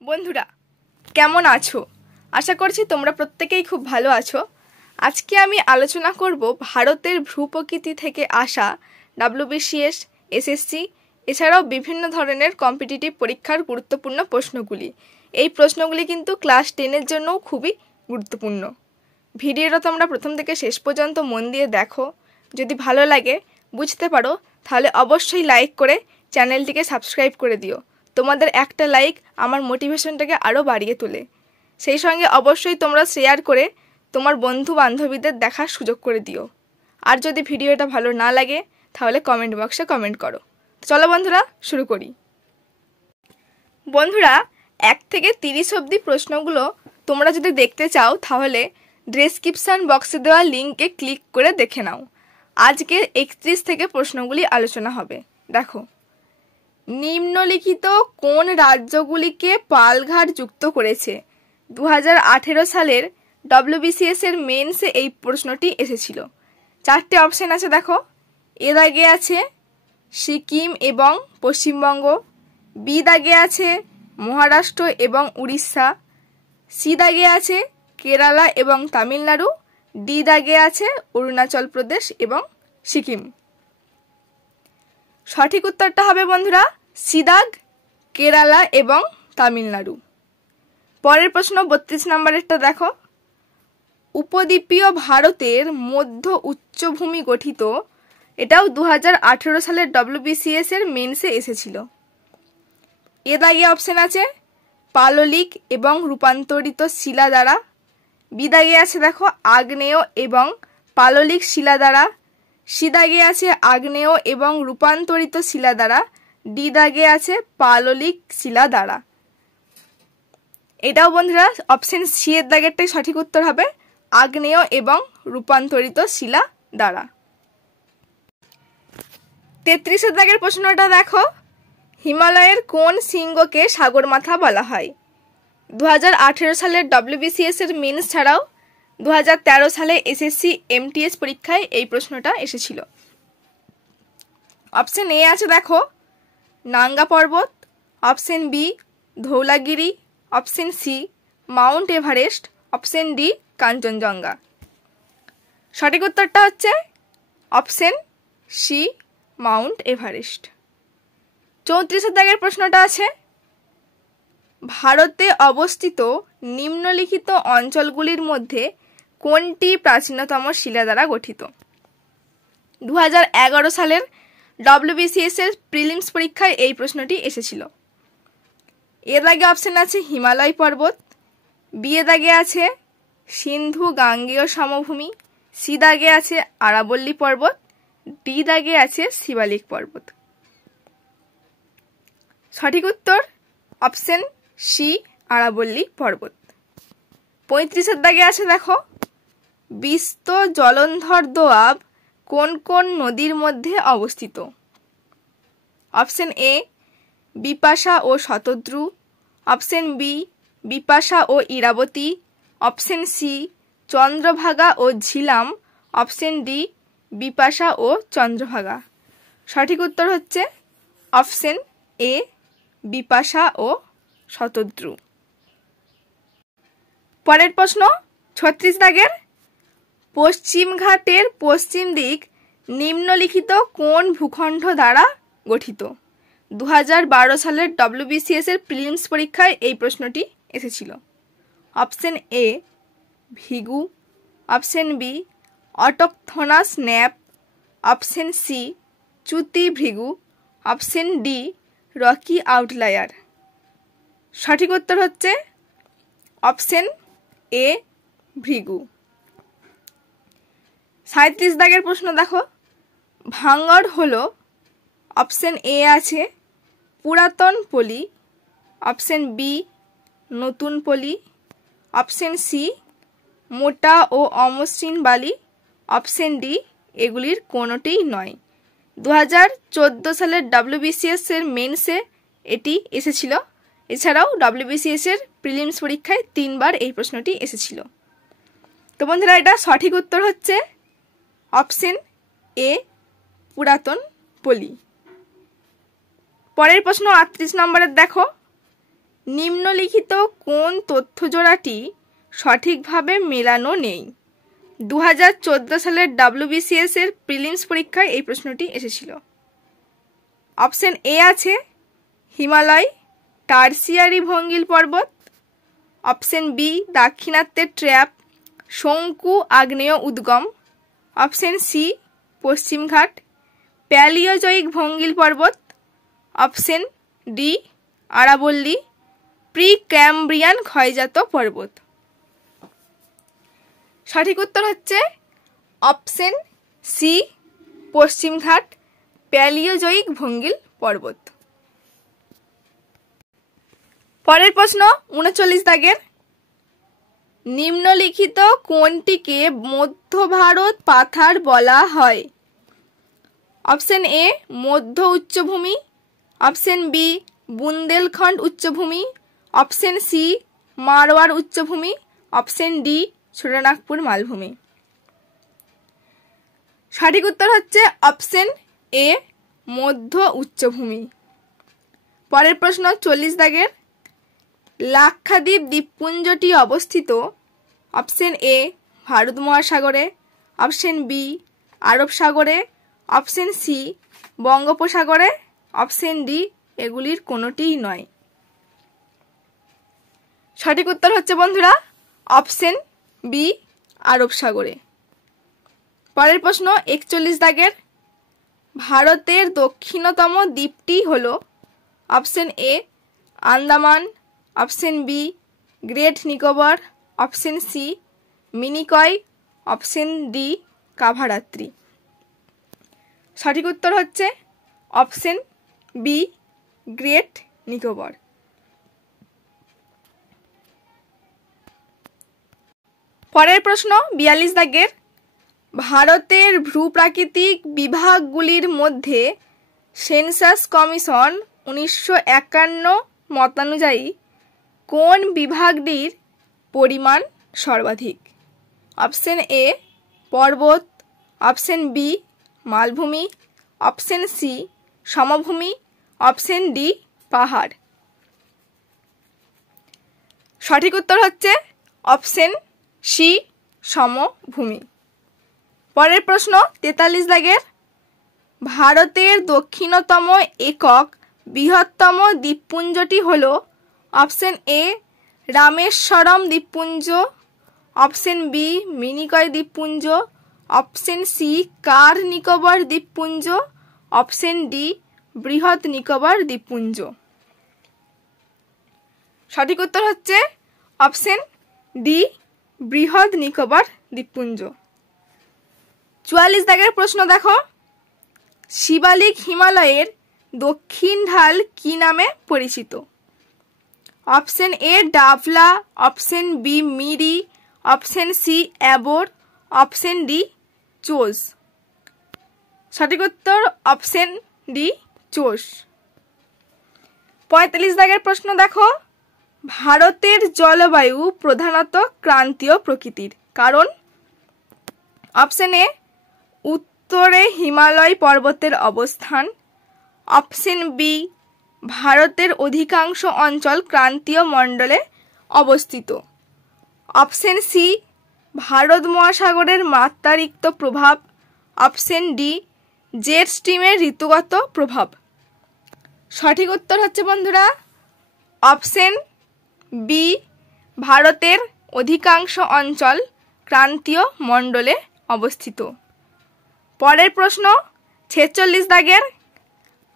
বন্ধুরা কেমন আছো? আশা করছি তোমরা প্রত্যেকেই খুব ভালো আছো। আজকে আমি আলোচনা করব ভারতের ভূপ্রকৃতি থেকে আসা WBCS, SSC এছাড়াও বিভিন্ন ধরনের কম্পিটিটিভ পরীক্ষার গুরুত্বপূর্ণ প্রশ্নগুলি। এই প্রশ্নগুলি কিন্তু ক্লাস 10-এর জন্যও খুবই গুরুত্বপূর্ণ। ভিডিওটা তোমরা প্রথম থেকে শেষ পর্যন্ত মন দিয়ে দেখো। যদি ভালো লাগে, বুঝতে পারো, তাহলে অবশ্যই লাইক করে চ্যানেলটিকে সাবস্ক্রাইব করে দিও। তোমাদের একটা লাইক আমার মোটিভেশনটাকে আরও বাড়িয়ে তোলে। সেই সঙ্গে অবশ্যই তোমরা শেয়ার করে তোমার বন্ধু বান্ধবীদের দেখার সুযোগ করে দিও। আর যদি ভিডিওটা ভালো না লাগে তাহলে কমেন্ট বক্সে কমেন্ট করো। চলো বন্ধুরা শুরু করি। বন্ধুরা 1 থেকে 30 অবধি প্রশ্নগুলো তোমরা যদি দেখতে চাও তাহলে ডেসক্রিপশন বক্সে দেওয়া লিঙ্কে ক্লিক করে দেখে নাও। আজকে 31 থেকে প্রশ্নগুলি আলোচনা হবে। দেখো, নিম্নলিখিত কোন রাজ্যগুলিকে পালঘাট যুক্ত করেছে? 2018 সালের WBCS এর মেন্সে এই প্রশ্নটি এসেছিল। 4টে অপশন আছে, দেখো। এ দাগে আছে সিকিম এবং পশ্চিমবঙ্গ, বি দাগে আছে মহারাষ্ট্র এবং উড়িষ্যা, সি দাগে আছে কেরালা এবং তামিলনাড়ু, ডি দাগে আছে অরুণাচল প্রদেশ এবং সিকিম। সঠিক উত্তরটা হবে বন্ধুরা সি দাগ, কেরালা এবং তামিলনাড়ু। পরের প্রশ্ন 32 নম্বরেরটা দেখো, উপদ্বীপীয় ভারতের মধ্য উচ্চভূমি গঠিত। এটাও 2018 সালের WBCS এর মেন্সে এসেছিল। এ দাগে অপশন আছে পাললিক এবং রূপান্তরিত শিলা দ্বারা, বি দাগে আছে দেখো আগ্নেয় এবং পাললিক শিলা দ্বারা, সি দাগে আছে আগ্নেয় এবং রূপান্তরিত শিলা দ্বারা, ডি দাগে আছে পাললিক শিলা দ্বারা। এটাও বন্ধুরা অপশন সি এর দাগেরটাই সঠিক উত্তর হবে আগ্নেয় এবং রূপান্তরিত শিলা দ্বারা। 33 এর দাগের প্রশ্নটা দেখো, হিমালয়ের কোন শৃঙ্গকে সাগরমাথা বলা হয়? 2018 সালের WBCS এর মেন্স ছাড়াও 2013 সালে SSC MTS পরীক্ষায় এই প্রশ্নটা এসেছিল। অপশন এ আছে দেখো Nanga Parbat, option B Dhaulagiri, option C Mount Everest, option D Kanchenjunga. সঠিক উত্তরটা হচ্ছে অপশন সি মাউন্ট এভারেস্ট। 34 দাগের প্রশ্নটা আছে, ভারতে অবস্থিত নিম্নলিখিত অঞ্চলগুলির মধ্যে কোনটি প্রাচীনতম শিলা দ্বারা গঠিত? 2011 সালের WBCS এর প্রিলিমস পরীক্ষায় এই প্রশ্নটি এসেছিল। এর আগে অপশন আছে হিমালয় পর্বত, বি এর দাগে আছে সিন্ধু গাঙ্গেয় সমভূমি, সি দাগে আছে আরাবল্লী পর্বত, ডি দাগে আছে শিবালিক পর্বত। সঠিক উত্তর অপশন সি আরাবল্লী পর্বত। 35 এর দাগে আছে দেখো, বিস্ত জলন্ধর দোয়াব কোন কোন নদীর মধ্যে অবস্থিত? অপশন এ বিপাশা ও শতদ্রু, অপশন বি বিপাশা ও ইরাবতী, অপশন সি চন্দ্রভাগা ও ঝিলাম, অপশন ডি বিপাশা ও চন্দ্রভাগা। সঠিক উত্তর হচ্ছে অপশন এ বিপাশা ও শতদ্রু। পরের প্রশ্ন 36 দাগের, পশ্চিম ঘাটের পশ্চিম দিক নিম্নলিখিত কোন ভূখণ্ড দ্বারা গঠিত? 2012 সালের WBCS এর প্রিলিমস পরীক্ষায় এই প্রশ্নটি এসেছিল। অপশন এ ভিগু, option B autochthonous nappe, option C চ্যুতি ভৃগু, অপশন ডি রকি আউটলায়ার। সঠিক উত্তর হচ্ছে অপশন এ ভৃগু। 37 দাগের প্রশ্ন দেখো, ভাঙড় হলো অপশন এ আছে পুরাতন পলি, অপশন বি নতুন পলি, অপশন সি মোটা ও অমসৃণ বালি, অপশন ডি এগুলির কোনোটিই নয়। 2014 সালের WBCS এর মেন্সে এটি এসেছিল। এছাড়াও WBCS এর প্রিলিমস পরীক্ষায় 3 বার এই প্রশ্নটি এসেছিল। তো বন্ধুরা এটা সঠিক উত্তর হচ্ছে অপশন এ পুরাতন পলি। পরের প্রশ্ন 38 নম্বরের দেখো, নিম্নলিখিত কোন তথ্য জোড়াটি সঠিকভাবে মেলানো নেই? 2014 সালের WBCS এর প্রিলিমস পরীক্ষায় এই প্রশ্নটি এসেছিল। অপশন এ আছে হিমালয় টার্সিয়ারি ভঙ্গিল পর্বত, অপশন বি দাক্ষিণাত্যের ট্র্যাপ শঙ্কু আগ্নেয় উদ্গম, অপশন সি পশ্চিমঘাট প্যালিওজয়িক ভঙ্গিল পর্বত, অপশন ডি আরাবল্লী প্রি ক্যাম্ব্রিয়ান ক্ষয়জাত পর্বত। সঠিক উত্তর হচ্ছে অপশন সি পশ্চিমঘাট প্যালিওজয়িক ভঙ্গিল পর্বত। পরের প্রশ্ন 39 দাগের, নিম্নলিখিত কোনটিকে মধ্য ভারত পাথার বলা হয়? অপশন এ মধ্য উচ্চভূমি, অপশন বি বুন্দেলখণ্ড উচ্চভূমি, অপশন সি মারওয়ার উচ্চভূমি, অপশন ডি ছোটনাগপুর মালভূমি। সঠিক উত্তর হচ্ছে অপশন এ মধ্য উচ্চভূমি। পরের প্রশ্ন 40 দাগের, লাক্ষাদ্বীপ দ্বীপপুঞ্জটি অবস্থিত অপশন এ ভারত মহাসাগরে, অপশন বি আরব সাগরে, অপশন সি বঙ্গোপসাগরে, অপশন ডি এগুলির কোনোটিই নয়। সঠিক উত্তর হচ্ছে বন্ধুরা অপশন বি আরব সাগরে। পরের প্রশ্ন 41 দাগের, ভারতের দক্ষিণতম দ্বীপটি হল option A Andaman, option B Great Nicobar, option C Minicoy, option D Kavaratti. সঠিক উত্তর হচ্ছে অপশন বি গ্রেট নিকোবর। পরের প্রশ্ন 42 দাগের, ভারতের ভূপ্রাকৃতিক বিভাগগুলির মধ্যে সেন্সাস কমিশন 1951 মতানুযায়ী কোন বিভাগটির পরিমাণ সর্বাধিক? অপশন এ পর্বত, অপশন বি মালভূমি, অপশন সি সমভূমি, অপশন ডি পাহাড়। সঠিক উত্তর হচ্ছে অপশন সি সমভূমি। পরের প্রশ্ন 43 দাগের, ভারতের দক্ষিণতম একক বৃহত্তম দ্বীপপুঞ্জটি হল অপশন এ রামেশ্বরম দ্বীপপুঞ্জ, অপশন বি মিনিকয় দ্বীপপুঞ্জ, অপশন সি কার নিকোবর দ্বীপপুঞ্জ, অপশন ডি বৃহৎ নিকোবর দ্বীপপুঞ্জ। সঠিক উত্তর হচ্ছে অপশন ডি বৃহৎ নিকোবর দ্বীপপুঞ্জ। 44 দাগের প্রশ্ন দেখো, শিবালিক হিমালয়ের দক্ষিণ ঢাল কি নামে পরিচিত? Option A Dafla, option B Miri, option C Abor, option D Chos. সঠিক উত্তর অপশন ডি চোস। 45 দাগের প্রশ্ন দেখো, ভারতের জলবায়ু প্রধানত ক্রান্তীয় প্রকৃতির কারণ? অপশন এ উত্তরে হিমালয় পর্বতের অবস্থান, অপশন বি ভারতের অধিকাংশ অঞ্চল ক্রান্তীয় মণ্ডলে অবস্থিত, অপশন সি ভারত মহাসাগরের মাত্রাতিরিক্ত প্রভাব, অপশন ডি জেট স্ট্রিমের ঋতুগত প্রভাব। সঠিক উত্তর হচ্ছে বন্ধুরা অপশন বি ভারতের অধিকাংশ অঞ্চল ক্রান্তীয় মণ্ডলে অবস্থিত। পরের প্রশ্ন 46 দাগের,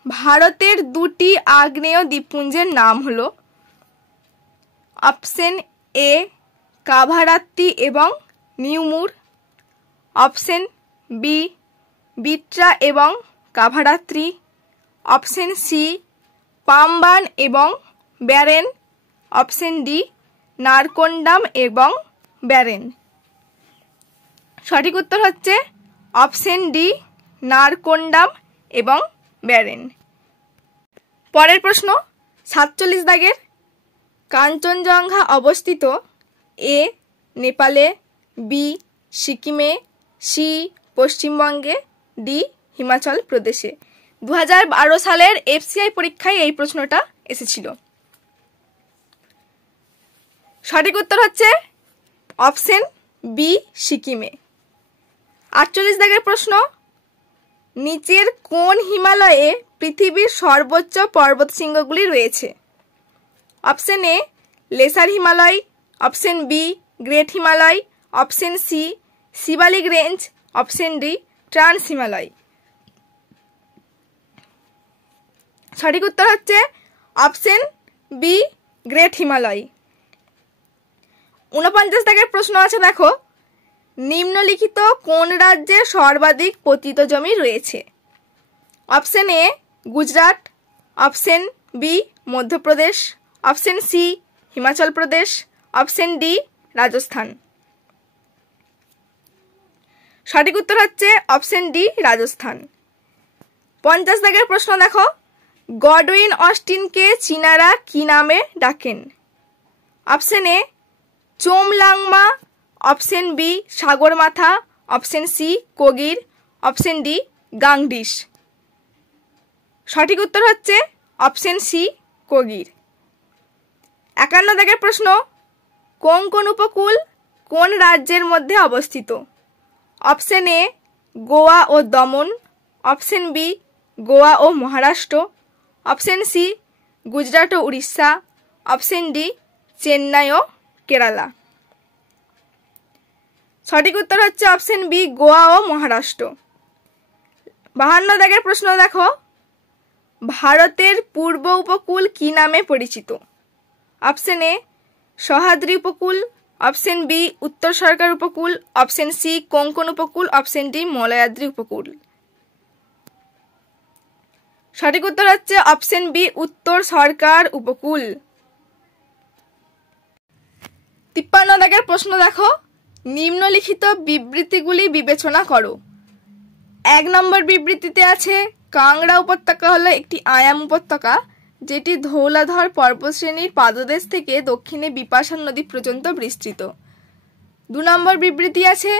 ভারতের দুটি আগ্নেয় দ্বীপপুঞ্জের নাম হল অপশন এ কাভারাত্তি এবং নিউমুর, অপশন বি বিট্রা এবং কাভারাত্রি, অপশন সি পাম্বান এবং ব্যারেন, অপশন ডি নারকোন্ডাম এবং ব্যারেন। সঠিক উত্তর হচ্ছে অপশন ডি নারকোন্ডাম এবং ব্যারেন। পরের প্রশ্ন 47 দাগের, কাঞ্চনজঙ্ঘা অবস্থিত এ নেপালে, বি সিকিমে, সি পশ্চিমবঙ্গে, ডি হিমাচল প্রদেশে। 2012 সালের FCI পরীক্ষায় এই প্রশ্নটা এসেছিল। সঠিক উত্তর হচ্ছে অপশন বি সিকিমে। 48 দাগের প্রশ্ন, নিচের কোন হিমালয়ে পৃথিবীর সর্বোচ্চ পর্বতশৃঙ্গগুলি রয়েছে? Option A Lesser Himalaya, option B Great Himalaya, option C Shivalik range, option D Trans Himalaya. সঠিক উত্তর হচ্ছে অপশন বি গ্রেট হিমালয়। 49 দাগের প্রশ্ন আছে, দেখো, নিম্নলিখিত কোন রাজ্যে সর্বাধিক পতিত জমি রয়েছে? Option A Gujarat, option B Madhya Pradesh, option C Himachal Pradesh, option D Rajasthan. সঠিক উত্তর হচ্ছে অপশন ডি রাজস্থান। 50 দাগের প্রশ্ন দেখো, গডউইন অস্টিনকে চীনারা কি নামে ডাকেন? Option A Chomolungma, option B Sagarmatha, option C Qogir, option D Gangdise. সঠিক উত্তর হচ্ছে অপশন সি কোগির। 51 দাগের প্রশ্ন, কোঙ্কণ উপকূল কোন রাজ্যের মধ্যে অবস্থিত? অপশন এ গোয়া ও দমন, অপশন বি গোয়া ও মহারাষ্ট্র, অপশন সি গুজরাট ও উড়িষ্যা, অপশন ডি চেন্নাই ও কেরালা। সঠিক উত্তর হচ্ছে অপশন বি গোয়া ও মহারাষ্ট্র। 52 দাগের প্রশ্ন দেখো, ভারতের পূর্ব উপকূল কি নামে পরিচিত? অপশন এ সহ্যাদ্রি উপকূল, অপশন বি উত্তর সরকার উপকূল, অপশন সি কোঙ্কণ উপকূল, অপশন ডি মলয়াদ্রি উপকূল। সঠিক উত্তর হচ্ছে অপশন বি উত্তর সরকার উপকূল। 53 দাগের প্রশ্ন দেখো, নিম্নলিখিত বিবৃতিগুলি বিবেচনা করো। 1 নম্বর বিবৃতিতে আছে কাংড়া উপত্যকা হলো একটি আয়াম উপত্যকা যেটি ধৌলাধর পর্বতশ্রেণীর পাদদেশ থেকে দক্ষিণে বিপাশা নদী পর্যন্ত বিস্তৃত। 2 নম্বর বিবৃতি আছে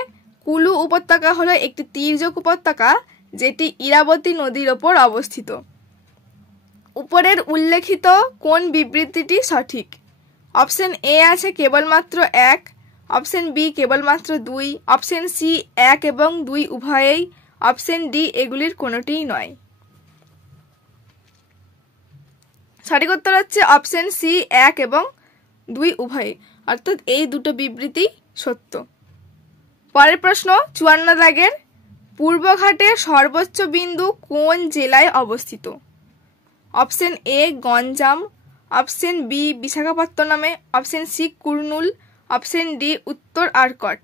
কুলু উপত্যকা হলো একটি তীর্যক উপত্যকা যেটি ইরাবতী নদীর ওপর অবস্থিত। উপরের উল্লেখিত কোন বিবৃতিটি সঠিক? অপশন এ আছে কেবলমাত্র 1, অপশন বি কেবলমাত্র 2, অপশন সি 1 এবং 2 উভয়েই, অপশন ডি এগুলির কোনোটিই নয়। সঠিক উত্তর হচ্ছে অপশন সি 1 এবং 2 উভয়ে, অর্থাৎ এই দুটো বিবৃতি সত্য। পরের প্রশ্ন 54 দাগের, পূর্বঘাটের সর্বোচ্চ বিন্দু কোন জেলায় অবস্থিত? Option A Ganjam, option B বিশাখাপত্তনমে, option C Kurnool, option D Uttar Arcot.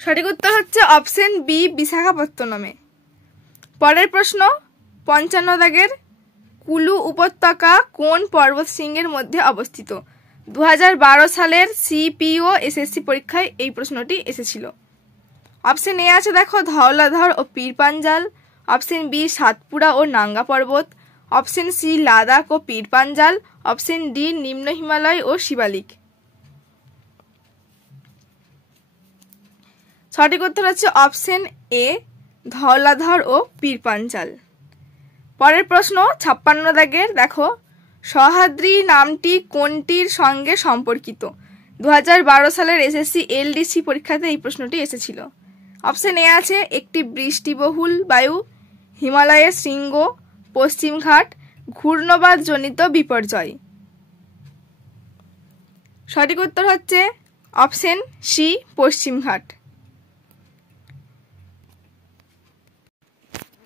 সঠিক উত্তর হচ্ছে অপশন বি বিশাখাপত্তনমে। পরের প্রশ্ন 55 দাগের, কুলু উপত্যকা কোন পর্বতশৃঙ্গের মধ্যে অবস্থিত? 2012 সালের সিপিও এসএসসি পরীক্ষায় এই প্রশ্নটি এসেছিল। অপশন এ আছে দেখো ধওলাধর ও পীরপাঞ্জাল, অপশন বি সাতপুরা ও নাঙ্গা পর্বত, অপশন সি লাদাখ ও পীরপাঞ্জাল, অপশন ডি নিম্ন হিমালয় ও শিবালিক। সঠিক উত্তর হচ্ছে অপশন এ ধওলাধর ও পীরপাঞ্জাল। পরের প্রশ্ন 56 দাগের, দেখো, সহ্যাদ্রি নামটি কোনটির সঙ্গে সম্পর্কিত? 2012 সালের এসএসসি এলডিসি পরীক্ষাতে এই প্রশ্নটি এসেছিল। অপশন এ আছে একটি বৃষ্টিবহুল বায়ু, হিমালয়ের শৃঙ্গ, পশ্চিমঘাট, ঘূর্ণবাদ জনিত বিপর্যয়। সঠিক উত্তর হচ্ছে অপশন সি পশ্চিমঘাট।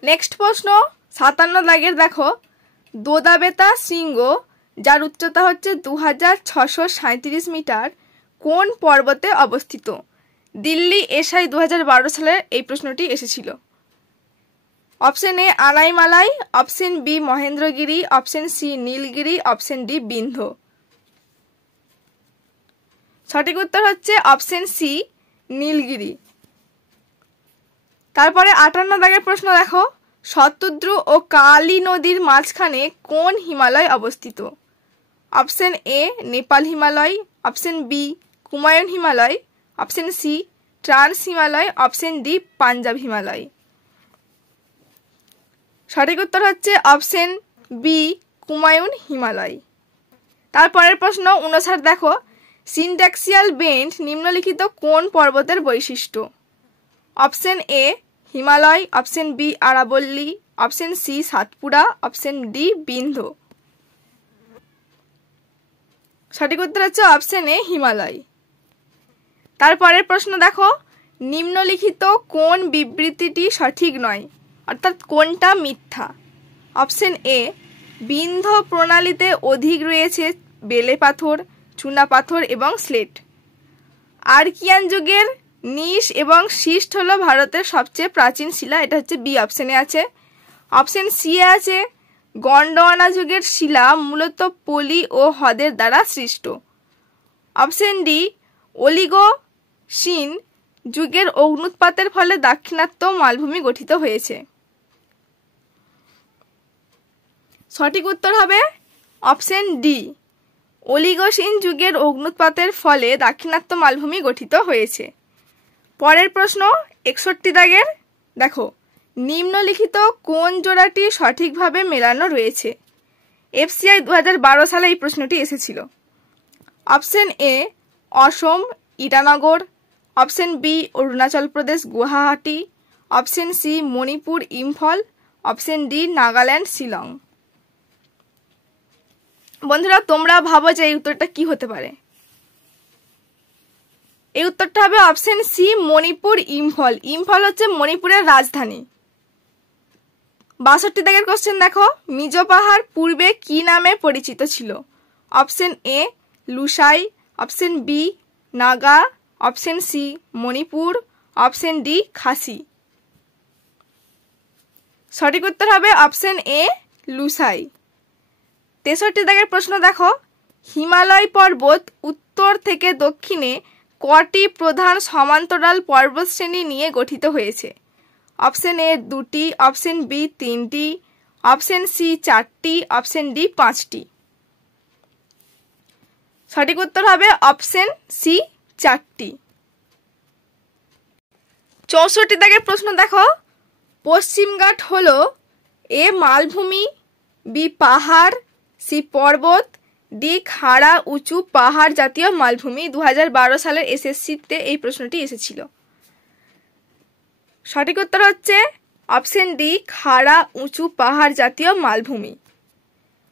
নেক্সট প্রশ্ন 57 দাগের, দেখো, দোদাবেতা শৃঙ্গ যার উচ্চতা হচ্ছে 2637 মিটার কোন পর্বতে অবস্থিত? দিল্লি এসআই 2012 সালের এই প্রশ্নটি এসেছিল। Option A Anaimalai, option B Mahendragiri, option C Nilgiri, option D Vindhya. সঠিক উত্তর হচ্ছে অপশন সি নীলগিরি। তারপরে 58 দাগের প্রশ্ন দেখো, শতদ্রু ও কালী নদীর মাঝখানে কোন হিমালয় অবস্থিত? Option A Nepal Himalaya, option B Kumaon Himalaya, option C Trans Himalaya, option D Punjab Himalaya. সঠিক উত্তর হচ্ছে অপশন বি কুমায়ুন হিমালয়। তারপরের প্রশ্ন 59 দেখো, সিনট্যাক্সিয়াল বেন্ড নিম্নলিখিত কোন পর্বতের বৈশিষ্ট্য? Option A Himalaya, option B আরাবল্লী, option C Satpura, option D Vindhya. সঠিক উত্তর হচ্ছে অপশন এ হিমালয়। তারপরের প্রশ্ন দেখো, নিম্নলিখিত কোন বিবৃতিটি সঠিক নয়, অর্থাৎ কোনটা মিথ্যা? অপশন এ বিন্ধ্য প্রণালীতে অধিক রয়েছে বেলে পাথর, চুনা পাথর এবং স্লেট। আর্কিয়ান যুগের নিস এবং সিস্ট হলো ভারতের সবচেয়ে প্রাচীন শিলা, এটা হচ্ছে বি অপশনে আছে। অপশন সি আছে গন্ডওয়ানা যুগের শিলা মূলত পলি ও হ্রদের দ্বারা সৃষ্ট। অপশন ডি অলিগোসিন যুগের অগ্নুৎপাতের ফলে দাক্ষিণাত্য মালভূমি গঠিত হয়েছে। সঠিক উত্তর হবে অপশন ডি, অলিগোসিন যুগের অগ্নুৎপাতের ফলে দাক্ষিণাত্য মালভূমি গঠিত হয়েছে। পরের প্রশ্ন 61 দাগের দেখো, নিম্নলিখিত কোন জোড়াটি সঠিকভাবে মেলানো রয়েছে? এফসিআই 2012 সালে এই প্রশ্নটি এসেছিল। Option A Assam Itanagar, option B Arunachal Pradesh Guwahati, option C Manipur Imphal, option D Nagaland Shillong. বন্ধুরা তোমরা ভাবো যে এই উত্তরটা কি হতে পারে? এই উত্তরটা হবে অপশন সি মণিপুর ইম্ফল। ইম্ফল হচ্ছে মণিপুরের রাজধানী। 62 দাগের কোশ্চেন দেখো, মিজো পাহাড় পূর্বে কি নামে পরিচিত ছিল? Option A Lushai, option B Naga, option C Manipur, option D Khasi. সঠিক উত্তর হবে অপশন এ লুসাই। 63 দাগের প্রশ্ন দেখো, হিমালয় পর্বত উত্তর থেকে দক্ষিণে কটি প্রধান সমান্তরাল পর্বতশ্রেণী নিয়ে গঠিত হয়েছে? অপশন এ 2টি, অপশন বি 3টি, অপশন সি 4টি, অপশন ডি 5টি। সঠিক উত্তর হবে অপশন সি 4টি। 64 দাগের প্রশ্ন দেখো, পশ্চিমঘাট হলো এ মালভূমি, বি পাহাড়, সি পর্বত, ডি খাড়া উঁচু পাহাড় জাতীয় মালভূমি। 2012 সালের এসএসসিতে এই প্রশ্নটি এসেছিল। সঠিক উত্তর হচ্ছে অপশন ডি খাড়া উঁচু পাহাড় জাতীয় মালভূমি।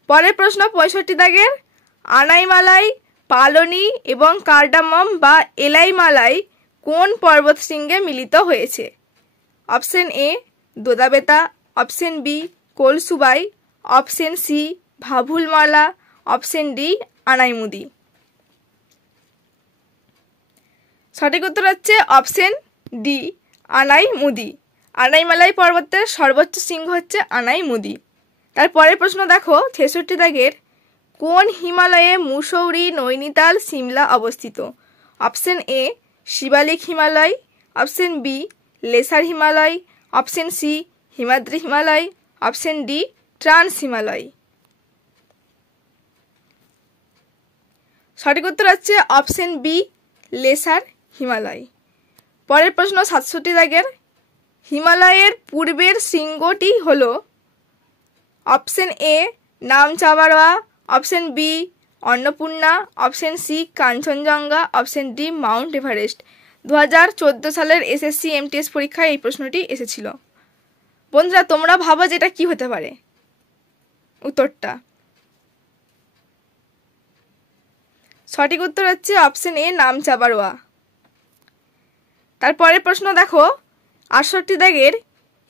পরের প্রশ্ন 65 দাগের, আনাইমালাই, পালনি এবং কার্ডামম বা এলাইমালাই কোন পর্বতশৃঙ্গে মিলিত হয়েছে? Option A Doddabetta, option B Kalsubai, option C Vavulmala, option D Anamudi. সঠিক উত্তর হচ্ছে অপশন ডি আনাইমুদি। আনাইমালাই পর্বতের সর্বোচ্চ শৃঙ্গ হচ্ছে আনাইমুদি। তারপরের প্রশ্ন দেখো 66 দাগের, কোন হিমালয়ে মুসৌরি, নৈনিতাল, সিমলা অবস্থিত? Option A Shivalik Himalaya, option B Lesser Himalaya, option C Himadri Himalaya, option D Trans Himalaya. সঠিক উত্তর হচ্ছে অপশন বি লেসার হিমালয়। পরের প্রশ্ন 67 দাগের, হিমালয়ের পূর্বের শৃঙ্গটি হল? Option A Namcha Barwa, option B Annapurna, option C Kanchenjunga, option D mount Everest. 2014 সালের এসএসসি এমটিএস পরীক্ষায় এই প্রশ্নটি এসেছিল। বন্ধুরা তোমরা ভাবো যে এটা কি হতে পারে উত্তরটা? সঠিক উত্তর হচ্ছে অপশন এ নামচাবারোয়া। তারপরের প্রশ্ন দেখো 68 দাগের,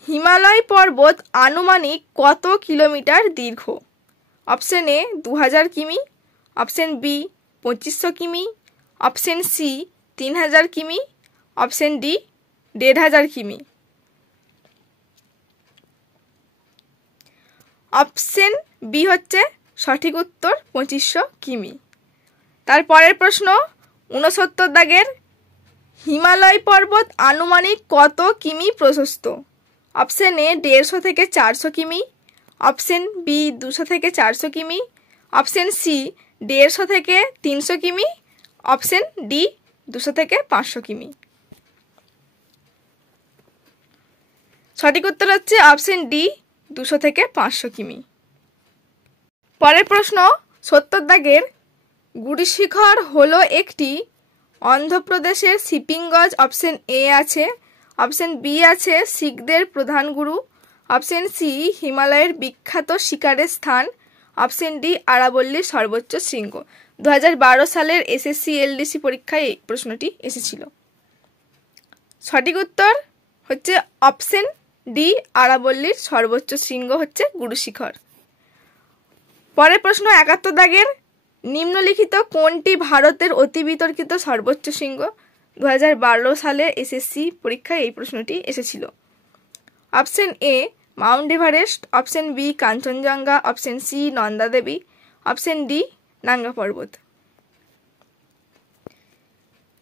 হিমালয় পর্বত আনুমানিক কত কিলোমিটার দীর্ঘ? অপশন এ 2000 কিমি, অপশন বি 2500 কিমি, অপশন সি 3000 কিমি, অপশন ডি 1500 কিমি। অপশন বি হচ্ছে সঠিক উত্তর 2500 কিমি। তারপরের প্রশ্ন 69 দাগের, হিমালয় পর্বত আনুমানিক কত কিমি প্রশস্ত? অপশন এ 150 থেকে 400 কিমি, অপশন বি 200 থেকে 400 কিমি, অপশন সি 150 থেকে 300 কিমি, অপশন ডি 200 থেকে 500 কিমি। সঠিক উত্তর হচ্ছে অপশন ডি 200 থেকে 500 কিমি। পরের প্রশ্ন 70 দাগের, গুরুশিখর হলো একটি অন্ধ্রপ্রদেশের শিপিংগঞ্জ। অপশন এ আছে। অপশন বি আছে শিখদের প্রধান গুরু। অপশন সি হিমালয়ের বিখ্যাত শিকারের স্থান। অপশন ডি আরাবল্লীর সর্বোচ্চ শৃঙ্গ। 2012 সালের এসএসসি এলডিসি পরীক্ষায় এই প্রশ্নটি এসেছিল। সঠিক উত্তর হচ্ছে অপশন ডি, আরাবল্লীর সর্বোচ্চ শৃঙ্গ হচ্ছে গুরুশিখর। পরের প্রশ্ন 71 দাগের, নিম্নলিখিত কোনটি ভারতের অতি বিতর্কিত সর্বোচ্চ শৃঙ্গ? 2012 সালে এসএসসি পরীক্ষায় এই প্রশ্নটি এসেছিল। Option A mount Everest. Option B Kanchenjunga. Option C Nanda Devi. Option D Nanga Parbat.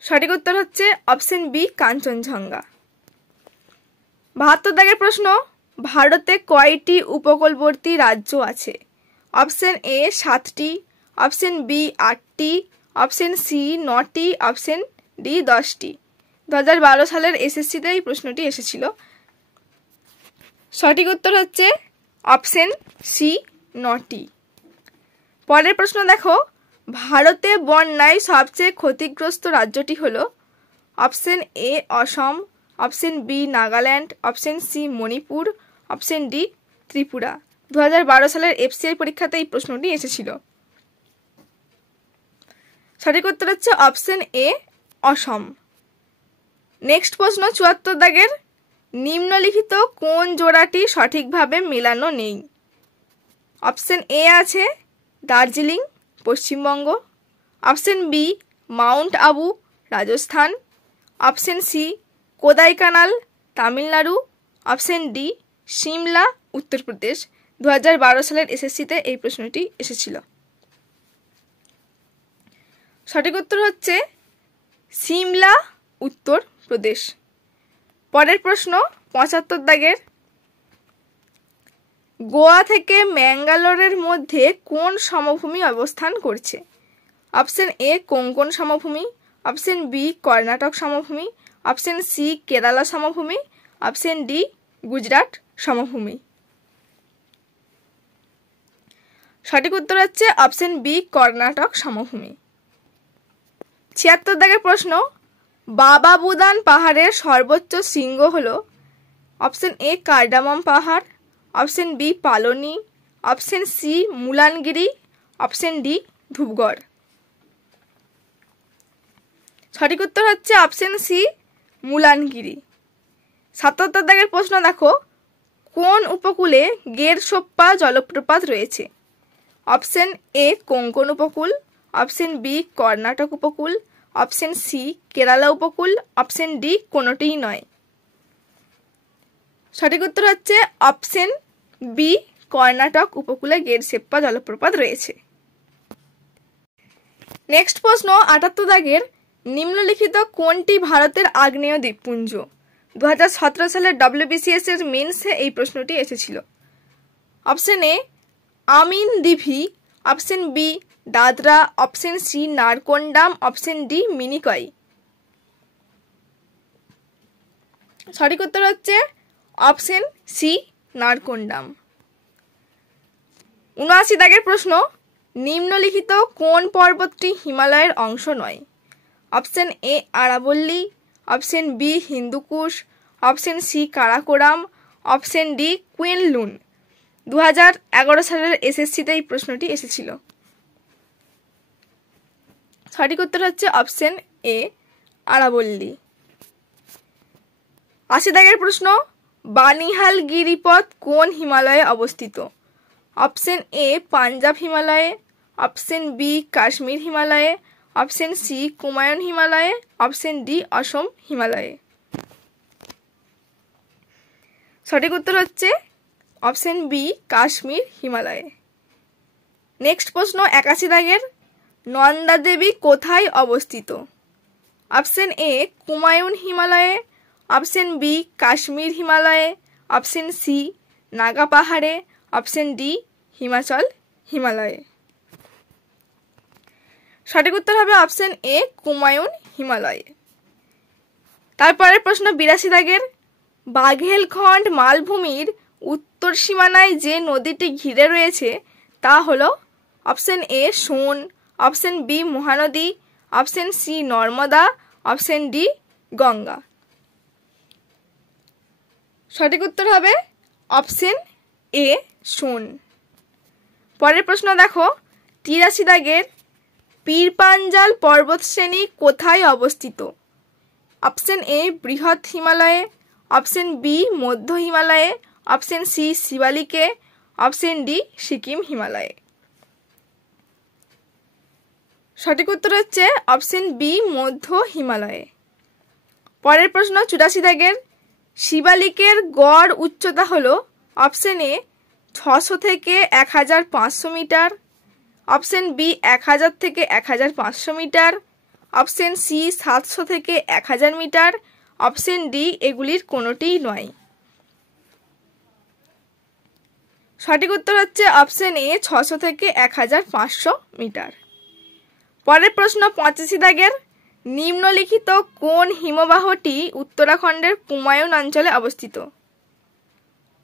সঠিক উত্তর হচ্ছে অপশন বি কাঞ্চনজঙ্ঘা। 72 দাগের প্রশ্ন, ভারতে কয়টি উপকূলবর্তী রাজ্য আছে? অপশন এ 7টি। অপশন বি 8টি। অপশন সি 9টি। অপশন ডি 10টি। 2012 সালের এসএসসিতে এই প্রশ্নটি এসেছিল। সঠিক উত্তর হচ্ছে অপশন সি 9টি। পরের প্রশ্ন দেখো, ভারতে বন্যায় সবচেয়ে ক্ষতিগ্রস্ত রাজ্যটি হলো? Option A Assam. Option B Nagaland. Option C Manipur. Option D Tripura. 2012 সালের এফসিআই পরীক্ষাতে এই প্রশ্নটি এসেছিল। সঠিক উত্তর হচ্ছে অপশন এ অসম। নেক্সট প্রশ্ন 74 দাগের, নিম্নলিখিত কোন জোড়াটি সঠিকভাবে মেলানো নেই? অপশন এ আছে Darjeeling Paschimbanga. Option B Mount Abu Rajasthan. Option C Kodaikanal Tamil Nadu. Option D Shimla Uttar Pradesh. 2012 সালের এসএসসিতে এই প্রশ্নটি এসেছিল। সঠিক উত্তর হচ্ছে সিমলা উত্তরপ্রদেশ। পরের প্রশ্ন 75 দাগের, গোয়া থেকে ম্যাঙ্গালোরের মধ্যে কোন সমভূমি অবস্থান করছে? অপশন এ কোঙ্কণ সমভূমি। অপশন বি কর্ণাটক সমভূমি। অপশন সি কেরালা সমভূমি। অপশন ডি গুজরাট সমভূমি। সঠিক উত্তর হচ্ছে অপশন বি কর্ণাটক সমভূমি। 76 দাগের প্রশ্ন, বাবা বুদান পাহাড়ের সর্বোচ্চ শৃঙ্গ হলো? অপশন এ কার্ডামম পাহাড়। Option B Palni. Option C Mullayanagiri. Option D Dhupgarh. সঠিক উত্তর হচ্ছে অপশন সি মুলানগিরি। 77 দাগের প্রশ্ন দেখো, কোন উপকূলে গেরসোপ্পা জলপ্রপাত রয়েছে? অপশন এ কোঙ্কণ উপকূল। অপশন বি কর্ণাটক উপকূল। অপশন সি কেরালা উপকূল। অপশন ডি কোনোটিই নয়। সঠিক উত্তর হচ্ছে অপশন বি কর্ণাটক উপকূলে গেরসোপ্পা জলপ্রপাত রয়েছে। নেক্সট প্রশ্ন 78 দাগের, নিম্নলিখিত কোনটি ভারতের আগ্নেয় দ্বীপপুঞ্জ? 2017 সালের ডব্লিউবিসিএস এর মেন্সে এই প্রশ্নটি এসেছিল। Option A Amindivi. Option B Dadra. Option C Narcondam. Option D Minicoy. সঠিক উত্তর হচ্ছে অপশন সি নারকোন্ডাম। 79 দাগের প্রশ্ন, নিম্নলিখিত কোন পর্বতটি হিমালয়ের অংশ নয়? অপশন এ আরাবল্লী। Option B Hindukush. Option C Karakoram. Option D Kunlun. 2011 সালের এসএসসিতে এই প্রশ্নটি এসেছিল। সঠিক উত্তর হচ্ছে অপশন এ আরাবল্লী। 80 দাগের প্রশ্ন, বানিহাল গিরিপথ কোন হিমালয়ে অবস্থিত? অপশন এ পাঞ্জাব হিমালয়ে। অপশন বি কাশ্মীর হিমালয়ে। অপশন সি কুমায়ুন হিমালয়ে। অপশন ডি অসম হিমালয়ে। সঠিক উত্তর হচ্ছে অপশন বি কাশ্মীর হিমালয়ে। নেক্সট প্রশ্ন 81 দাগের, নন্দা দেবী কোথায় অবস্থিত? অপশন এ কুমায়ুন হিমালয়ে। অপশন বি কাশ্মীর হিমালয়ে। অপশন সি নাগা পাহাড়ে। অপশন ডি হিমাচল হিমালয়ে। সঠিক উত্তর হবে অপশন এ কুমায়ুন হিমালয়ে। তারপরের প্রশ্ন 82 দাগের, বাঘেলখন্ড মালভূমির উত্তর সীমানায় যে নদীটি ঘিরে রয়েছে তা হলো? Option A Son. Option B Mahanadi, option C Narmada, option D Ganga. সঠিক উত্তর হবে অপশন এ সোন। পরের প্রশ্ন দেখো, ৮৩ দাগের পীরপাঞ্জাল পর্বতশ্রেণী কোথায় অবস্থিত? অপশন এ বৃহৎ হিমালয়ে, অপশন বি মধ্য হিমালয়ে, অপশন সি শিবালিকে, অপশন ডি সিকিম হিমালয়ে। সঠিক উত্তর হচ্ছে অপশন বি মধ্য হিমালয়ে। পরের প্রশ্ন ৮৪ দাগের শিবালিকের গড় উচ্চতা হলো অপশন এ ৬০০ থেকে ১৫০০ মিটার, অপশন বি ১০০০ থেকে ১৫০০ মিটার, অপশন সি ৭০০ থেকে ১০০০ মিটার, অপশন ডি এগুলির কোনোটিই নয়। সঠিক উত্তর হচ্ছে অপশন এ ৬০০ থেকে ১৫০০ মিটার। পরের প্রশ্ন ৮৫ দাগের নিম্নলিখিত কোন হিমবাহটি উত্তরাখণ্ডের কুমায়ুন অঞ্চলে অবস্থিত?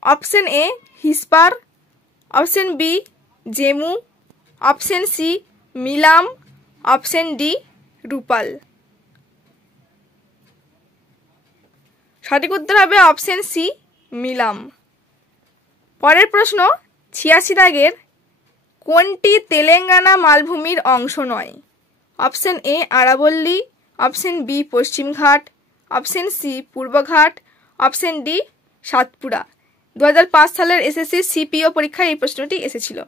Option A Hispar, option B Zemu, option C Milam, option D Rupal. সঠিক উত্তর হবে অপশন সি মিলাম। পরের প্রশ্ন ৮৬ দাগের কোনটি তেলেঙ্গানা মালভূমির অংশ নয়? অপশন এ আরাবল্লী, অপশন বি পশ্চিমঘাট, অপশন সি পূর্বঘাট, অপশন ডি সাতপুরা। ২০০৫ সালের এসএসসি সিপিও পরীক্ষায় এই প্রশ্নটি এসেছিল।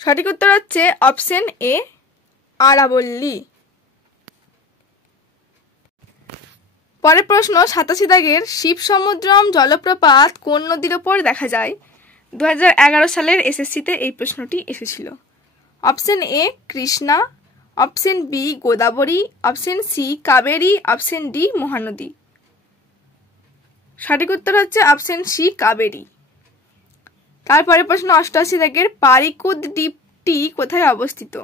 সঠিক উত্তর হচ্ছে অপশন এ আরাবল্লী। পরের প্রশ্ন ৮৭ দাগের শিবসমুদ্রম জলপ্রপাত কোন নদীর ওপর দেখা যায়? ২০১১ সালের এসএসসিতে এই প্রশ্নটি এসেছিল। Option A Krishna, option B Godavari, option C Kaveri, option D Mahanadi. সঠিক উত্তর হচ্ছে অপশন সি কাবেরী। তারপরে প্রশ্ন ৮৮ দাগের পারিকুদ দ্বীপটি কোথায় অবস্থিত?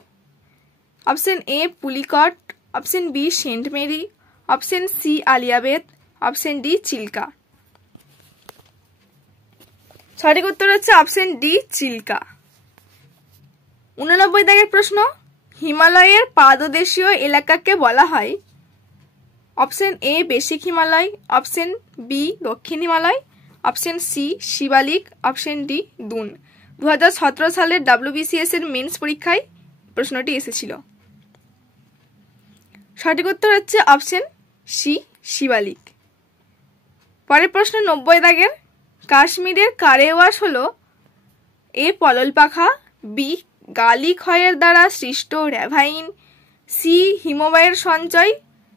Option A Pulicat, option B saint Mary, option C Aliabet, option D Chilka. সঠিক উত্তর হচ্ছে অপশন ডি চিল্কা। ৮৯ দাগের প্রশ্ন হিমালয়ের পাদদেশীয় এলাকাকে বলা হয়? Option A basic Himalaya, option B দক্ষিণ Himalaya, option C Shivalik, option D Dun. ২০১৭ সালের WBCS এর মেন্স পরীক্ষায় প্রশ্নটি এসেছিল। সঠিক উত্তর হচ্ছে অপশন সি শিবালিক। পরের প্রশ্ন ৯০ দাগের কাশ্মীরের কারেওয়াশ হলো এ পলল পাখা, বি গালি ক্ষয়ের দ্বারা সৃষ্ট র্যাভাইন, সি হিমবাহের সঞ্চয়,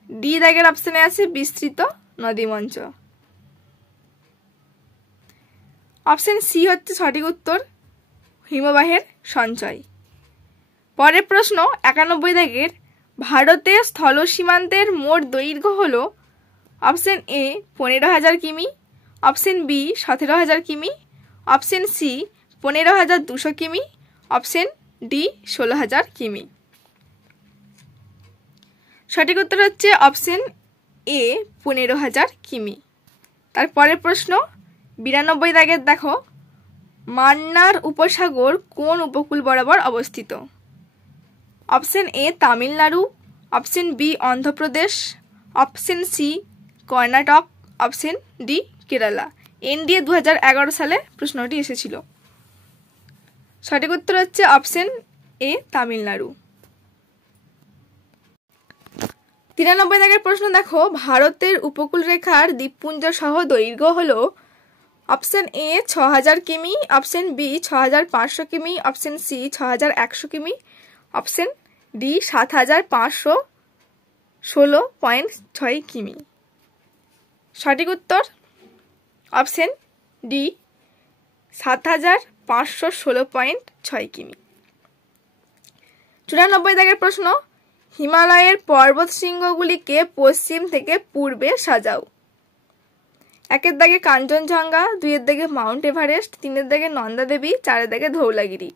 ডি দাগের অপশনে আছে বিস্তৃত নদীমঞ্চ। অপশন সি হচ্ছে সঠিক উত্তর, হিমবাহের সঞ্চয়। পরের প্রশ্ন ৯১ দাগের ভারতের স্থল সীমান্তের মোট দৈর্ঘ্য হল অপশন এ ১৫,০০০ কিমি, অপশন বি ১৭,০০০ কিমি, অপশন সি ১৫,২০০ কিমি, অপশন ডি ১৬,০০০ কিমি। সঠিক উত্তর হচ্ছে অপশন এ ১৫,০০০ কিমি। তারপরের প্রশ্ন ৯২ দাগের দেখো মান্নার উপসাগর কোন উপকূল বরাবর অবস্থিত? Option A Tamil Nadu, option B Andhra Pradesh, option C Karnataka, option D Kerala. NDA ২০১১ সালে প্রশ্নটি এসেছিল। সঠিক উত্তর হচ্ছে অপশন এ তামিলনাড়ু। ৯৩ দাগের প্রশ্ন দেখো ভারতের উপকূল রেখার দ্বীপপুঞ্জ সহ দৈর্ঘ্য হলো অপশন এ ৬,০০০ কিমি, অপশন বি ৬,৫০০ কিমি, অপশন সি ৬,১০০ কিমি, অপশন ডি ৭,৫১৬.৬ কিমি। সঠিক উত্তর অপশন ডি ৭,৫১৬.৬ কিমি। ৯৪ দাগের প্রশ্ন হিমালয়ের পর্বত শৃঙ্গগুলিকে পশ্চিম থেকে পূর্বে সাজাও। ১-এর দাগে কাঞ্চনজঙ্ঘা, ২-এর দাগে মাউন্ট এভারেস্ট, ৩-এর দাগে নন্দা দেবী, ৪-এর দাগে ধৌলাগিরি।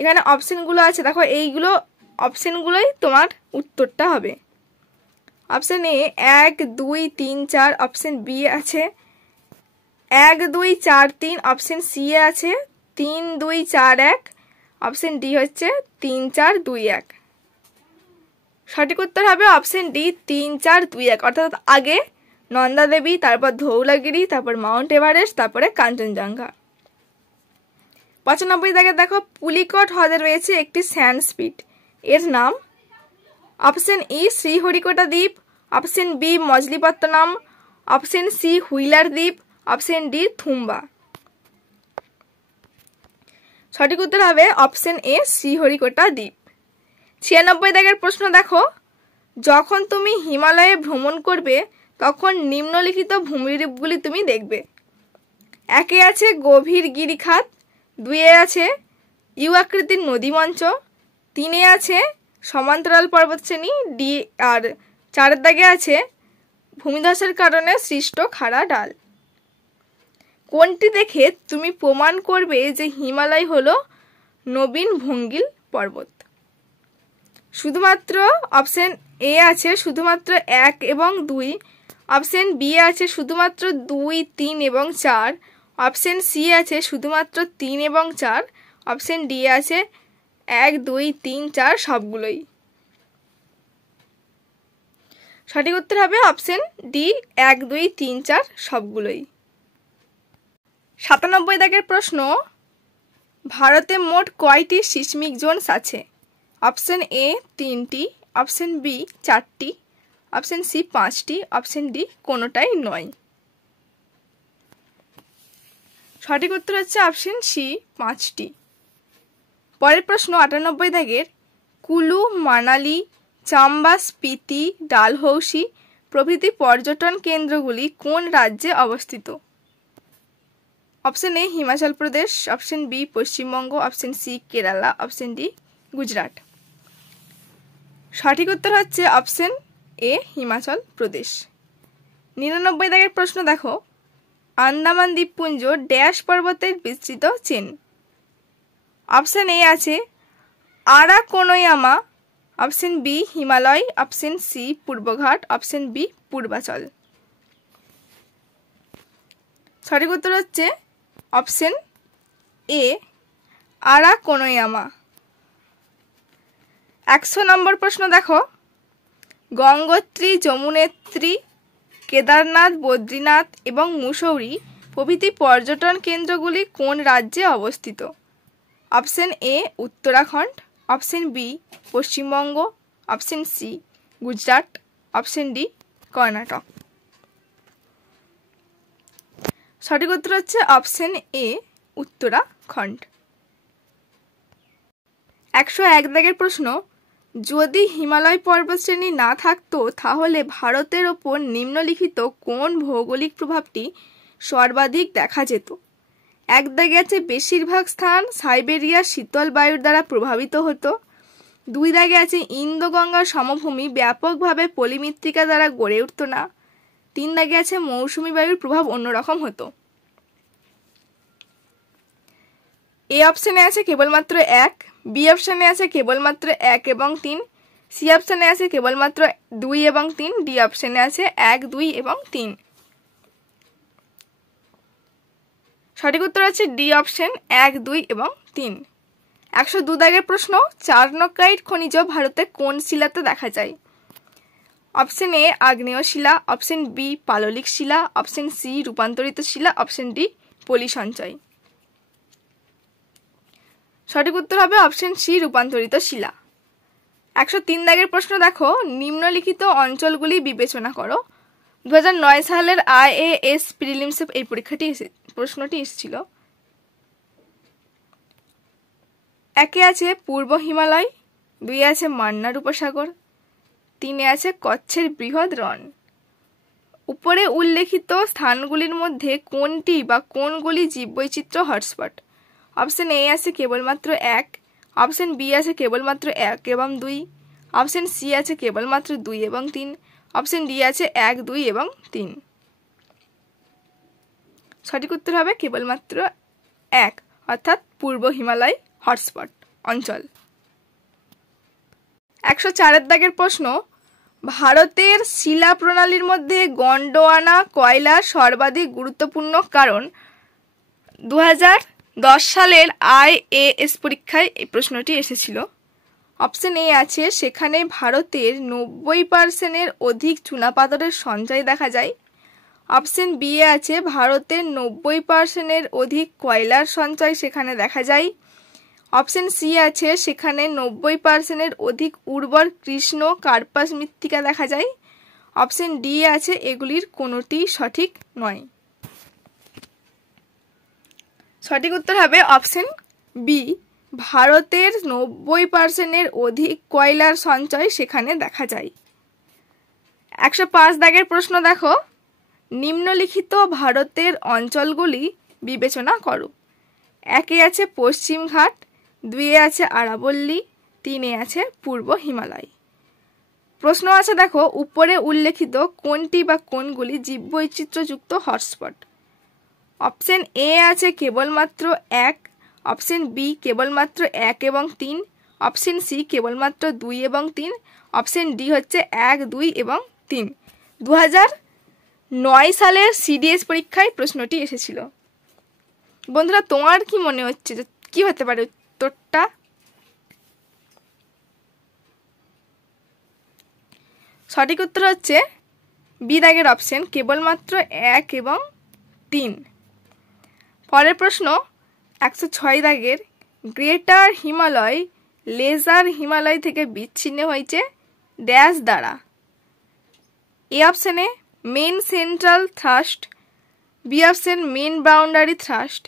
এখানে অপশনগুলো আছে দেখো, এইগুলো অপশনগুলোই তোমার উত্তরটা হবে। অপশন এ ১, ২, ৩, ৪, অপশন বি আছে ১, ২, ৪, ৩, অপশন সি আছে ৩, ২, ৪, ১, অপশন ডি হচ্ছে 3 4 2 1। সঠিক উত্তর হবে অপশন ডি 3 4 2 1, অর্থাৎ আগে নন্দা দেবী, তারপর ধৌলাগিরি, তারপর মাউন্ট এভারেস্ট, তারপরে কাঞ্চনজঙ্ঘা। 95 দাগে দেখো, পুলিকট হ্রদে রয়েছে একটি স্যান্ডস্পিট, এর নাম? অপশন ই শ্রীহরিকোটা দ্বীপ, option B Machilipatnam, option C Wheeler দ্বীপ, অপশন ডি থুম্বা। সঠিক উত্তর হবে অপশন এ শ্রীহরিকোটা দ্বীপ। 96 দাগের প্রশ্ন দেখো, যখন তুমি হিমালয়ে ভ্রমণ করবে তখন নিম্নলিখিত ভূমিরূপগুলি তুমি দেখবে। 1 আছে গভীর গিরিখাত, 2 আছে ইউ আকৃতির নদীমঞ্চ, 3 আছে সমান্তরাল পর্বতশ্রেণী, ডি আর 4 দাগে আছে ভূমিধসের কারণে সৃষ্ট খাড়া ঢাল। কোনটি দেখে তুমি প্রমাণ করবে যে হিমালয় হলো নবীন ভঙ্গিল পর্বত? শুধুমাত্র অপশন এ আছে শুধুমাত্র 1 এবং 2, অপশন বি আছে শুধুমাত্র 2 3 এবং 4, অপশন সি আছে শুধুমাত্র 3 এবং 4, অপশন ডি আছে 1 2 3 4 সবগুলোই। সঠিক উত্তর হবে অপশন ডি 1 2 3 4 সবগুলোই। 97 দাগের প্রশ্ন, ভারতে মোট কয়টি সিসমিক জোনস আছে? অপশন এ 3টি, অপশন বি 4টি, অপশন সি 5টি, অপশন ডি কোনোটাই নয়। সঠিক উত্তর হচ্ছে অপশন সি 5টি। পরের প্রশ্ন 98 দাগের, কুলু, মানালি, চাম্বা, স্পিতি, ডালহৌসি প্রভৃতি পর্যটন কেন্দ্রগুলি কোন রাজ্যে অবস্থিত? Option A Himachal Pradesh, option B Paschimbanga, option C Kerala, option D Gujarat. সঠিক উত্তর হচ্ছে অপশন এ হিমাচল প্রদেশ। 99 দাগের প্রশ্ন দেখো, আন্দামান দ্বীপপুঞ্জ ড্যাশ পর্বতের বিস্তৃত চেন? অপশন এ আছে Arakan Yoma, option B Himalaya, option C পূর্বঘাট, অপশন বি পূর্বাচল। সঠিক উত্তর হচ্ছে অপশন এ আরাকোনোয়ামা। 100 নম্বর প্রশ্ন দেখো, গঙ্গোত্রী, যমুনেত্রী, কেদারনাথ, বদ্রীনাথ এবং মুসৌরি প্রভৃতি পর্যটন কেন্দ্রগুলি কোন রাজ্যে অবস্থিত? Option A Uttarakhand, option B Paschimbanga, option C Gujarat, option D Karnataka. সঠিক উত্তর হচ্ছে অপশন এ উত্তরাখণ্ড। 101 দাগের প্রশ্ন, যদি হিমালয় পর্বতশ্রেণী না থাকতো তাহলে ভারতের ওপর নিম্নলিখিত কোন ভৌগোলিক প্রভাবটি সর্বাধিক দেখা যেত? 1 দাগে আছে বেশিরভাগ স্থান সাইবেরিয়া শীতল বায়ুর দ্বারা প্রভাবিত হতো, 2 দাগে আছে ইন্দো গঙ্গা সমভূমি ব্যাপকভাবে পলিমৃত্তিকা দ্বারা গড়ে উঠত না, 3 দাগে আছে মৌসুমী বায়ুর প্রভাব অন্যরকম হতো। এ অপশনে আছে কেবলমাত্র 1, বি অপশনে আছে কেবলমাত্র 1 এবং 3, সি অপশনে আছে কেবলমাত্র 2 এবং 3, ডি অপশনে আছে 1 2 এবং 3। সঠিক উত্তর আছে ডি অপশন 1 2 এবং 3। 102 দাগের প্রশ্ন, চার্নোকাইট খনিজ ভারতে কোন শিলাতে দেখা যায়? অপশন এ আগ্নেয় শিলা, অপশন বি পাললিক শিলা, অপশন সি রূপান্তরিত শিলা, অপশন ডি পলি সঞ্চয়। সঠিক উত্তর হবে অপশন সি রূপান্তরিত শিলা। 103 দাগের প্রশ্ন দেখো, নিম্নলিখিত অঞ্চলগুলি বিবেচনা করো। 2009 সালের IAS প্রিলিমসে এই প্রশ্নটি এসেছিল। 1 আছে পূর্ব হিমালয়, 2 আছে মান্নার উপসাগর, 3 আছে কচ্ছের বৃহৎ রণ। উপরে উল্লেখিত স্থানগুলির মধ্যে কোনটি বা কোনগুলি জীববৈচিত্র্য হটস্পট? অপশন এ আছে কেবলমাত্র 1, অপশন বি আছে কেবলমাত্র 1 এবং 2, অপশন সি আছে কেবলমাত্র 2 এবং 3, অপশন ডি আছে 1 2 এবং 3। সঠিক উত্তর হবে কেবলমাত্র 1, অর্থাৎ পূর্ব হিমালয় হটস্পট অঞ্চল। 104 দাগের প্রশ্ন, ভারতের শিলা প্রণালীর মধ্যে গন্ডোয়ানা কয়লা সর্বাধিক গুরুত্বপূর্ণ কারণ 2000 10 সালের IAS পরীক্ষায় এই প্রশ্নটি এসেছিল। অপশন এ আছে সেখানে ভারতের 90% অধিক চুনাপাথরের সঞ্চয় দেখা যায়। অপশন বি এ আছে ভারতের 90% অধিক কয়লার সঞ্চয় সেখানে দেখা যায়। অপশন সি আছে সেখানে 90% অধিক উর্বর কৃষ্ণ কার্পাস মৃত্তিকা দেখা যায়। অপশন ডি আছে এগুলির কোনোটি সঠিক নয়। সঠিক উত্তর হবে অপশন বি, ভারতের 90% অধিক কয়লার সঞ্চয় সেখানে দেখা যায়। 105 দাগের প্রশ্ন দেখো, নিম্নলিখিত ভারতের অঞ্চলগুলি বিবেচনা করো। 1 এ আছে পশ্চিম ঘাট, 2 এ আছে আরাবল্লী, 3 এ আছে পূর্ব হিমালয়। প্রশ্ন আছে দেখো, উপরে উল্লেখিত কোনটি বা কোনগুলি জীববৈচিত্র্যযুক্ত হটস্পট? অপশন এ আছে কেবলমাত্র 1, অপশন বি কেবলমাত্র 1 এবং 3, অপশন সি কেবলমাত্র 2 এবং 3, অপশন ডি হচ্ছে 1, 2 এবং 3। 2009 সালের CDS পরীক্ষায় প্রশ্নটি এসেছিল। বন্ধুরা, তোমার কি মনে হচ্ছে যে কি হতে পারে উত্তরটা? সঠিক উত্তর হচ্ছে বি দাগের অপশন কেবলমাত্র 1 এবং 3। পরের প্রশ্ন 106 দাগের, গ্রেটার হিমালয় লেজার হিমালয় থেকে বিচ্ছিন্ন হয়েছে ড্যাশ দ্বারা। এ অপশনে main central thrust, B option main boundary thrust,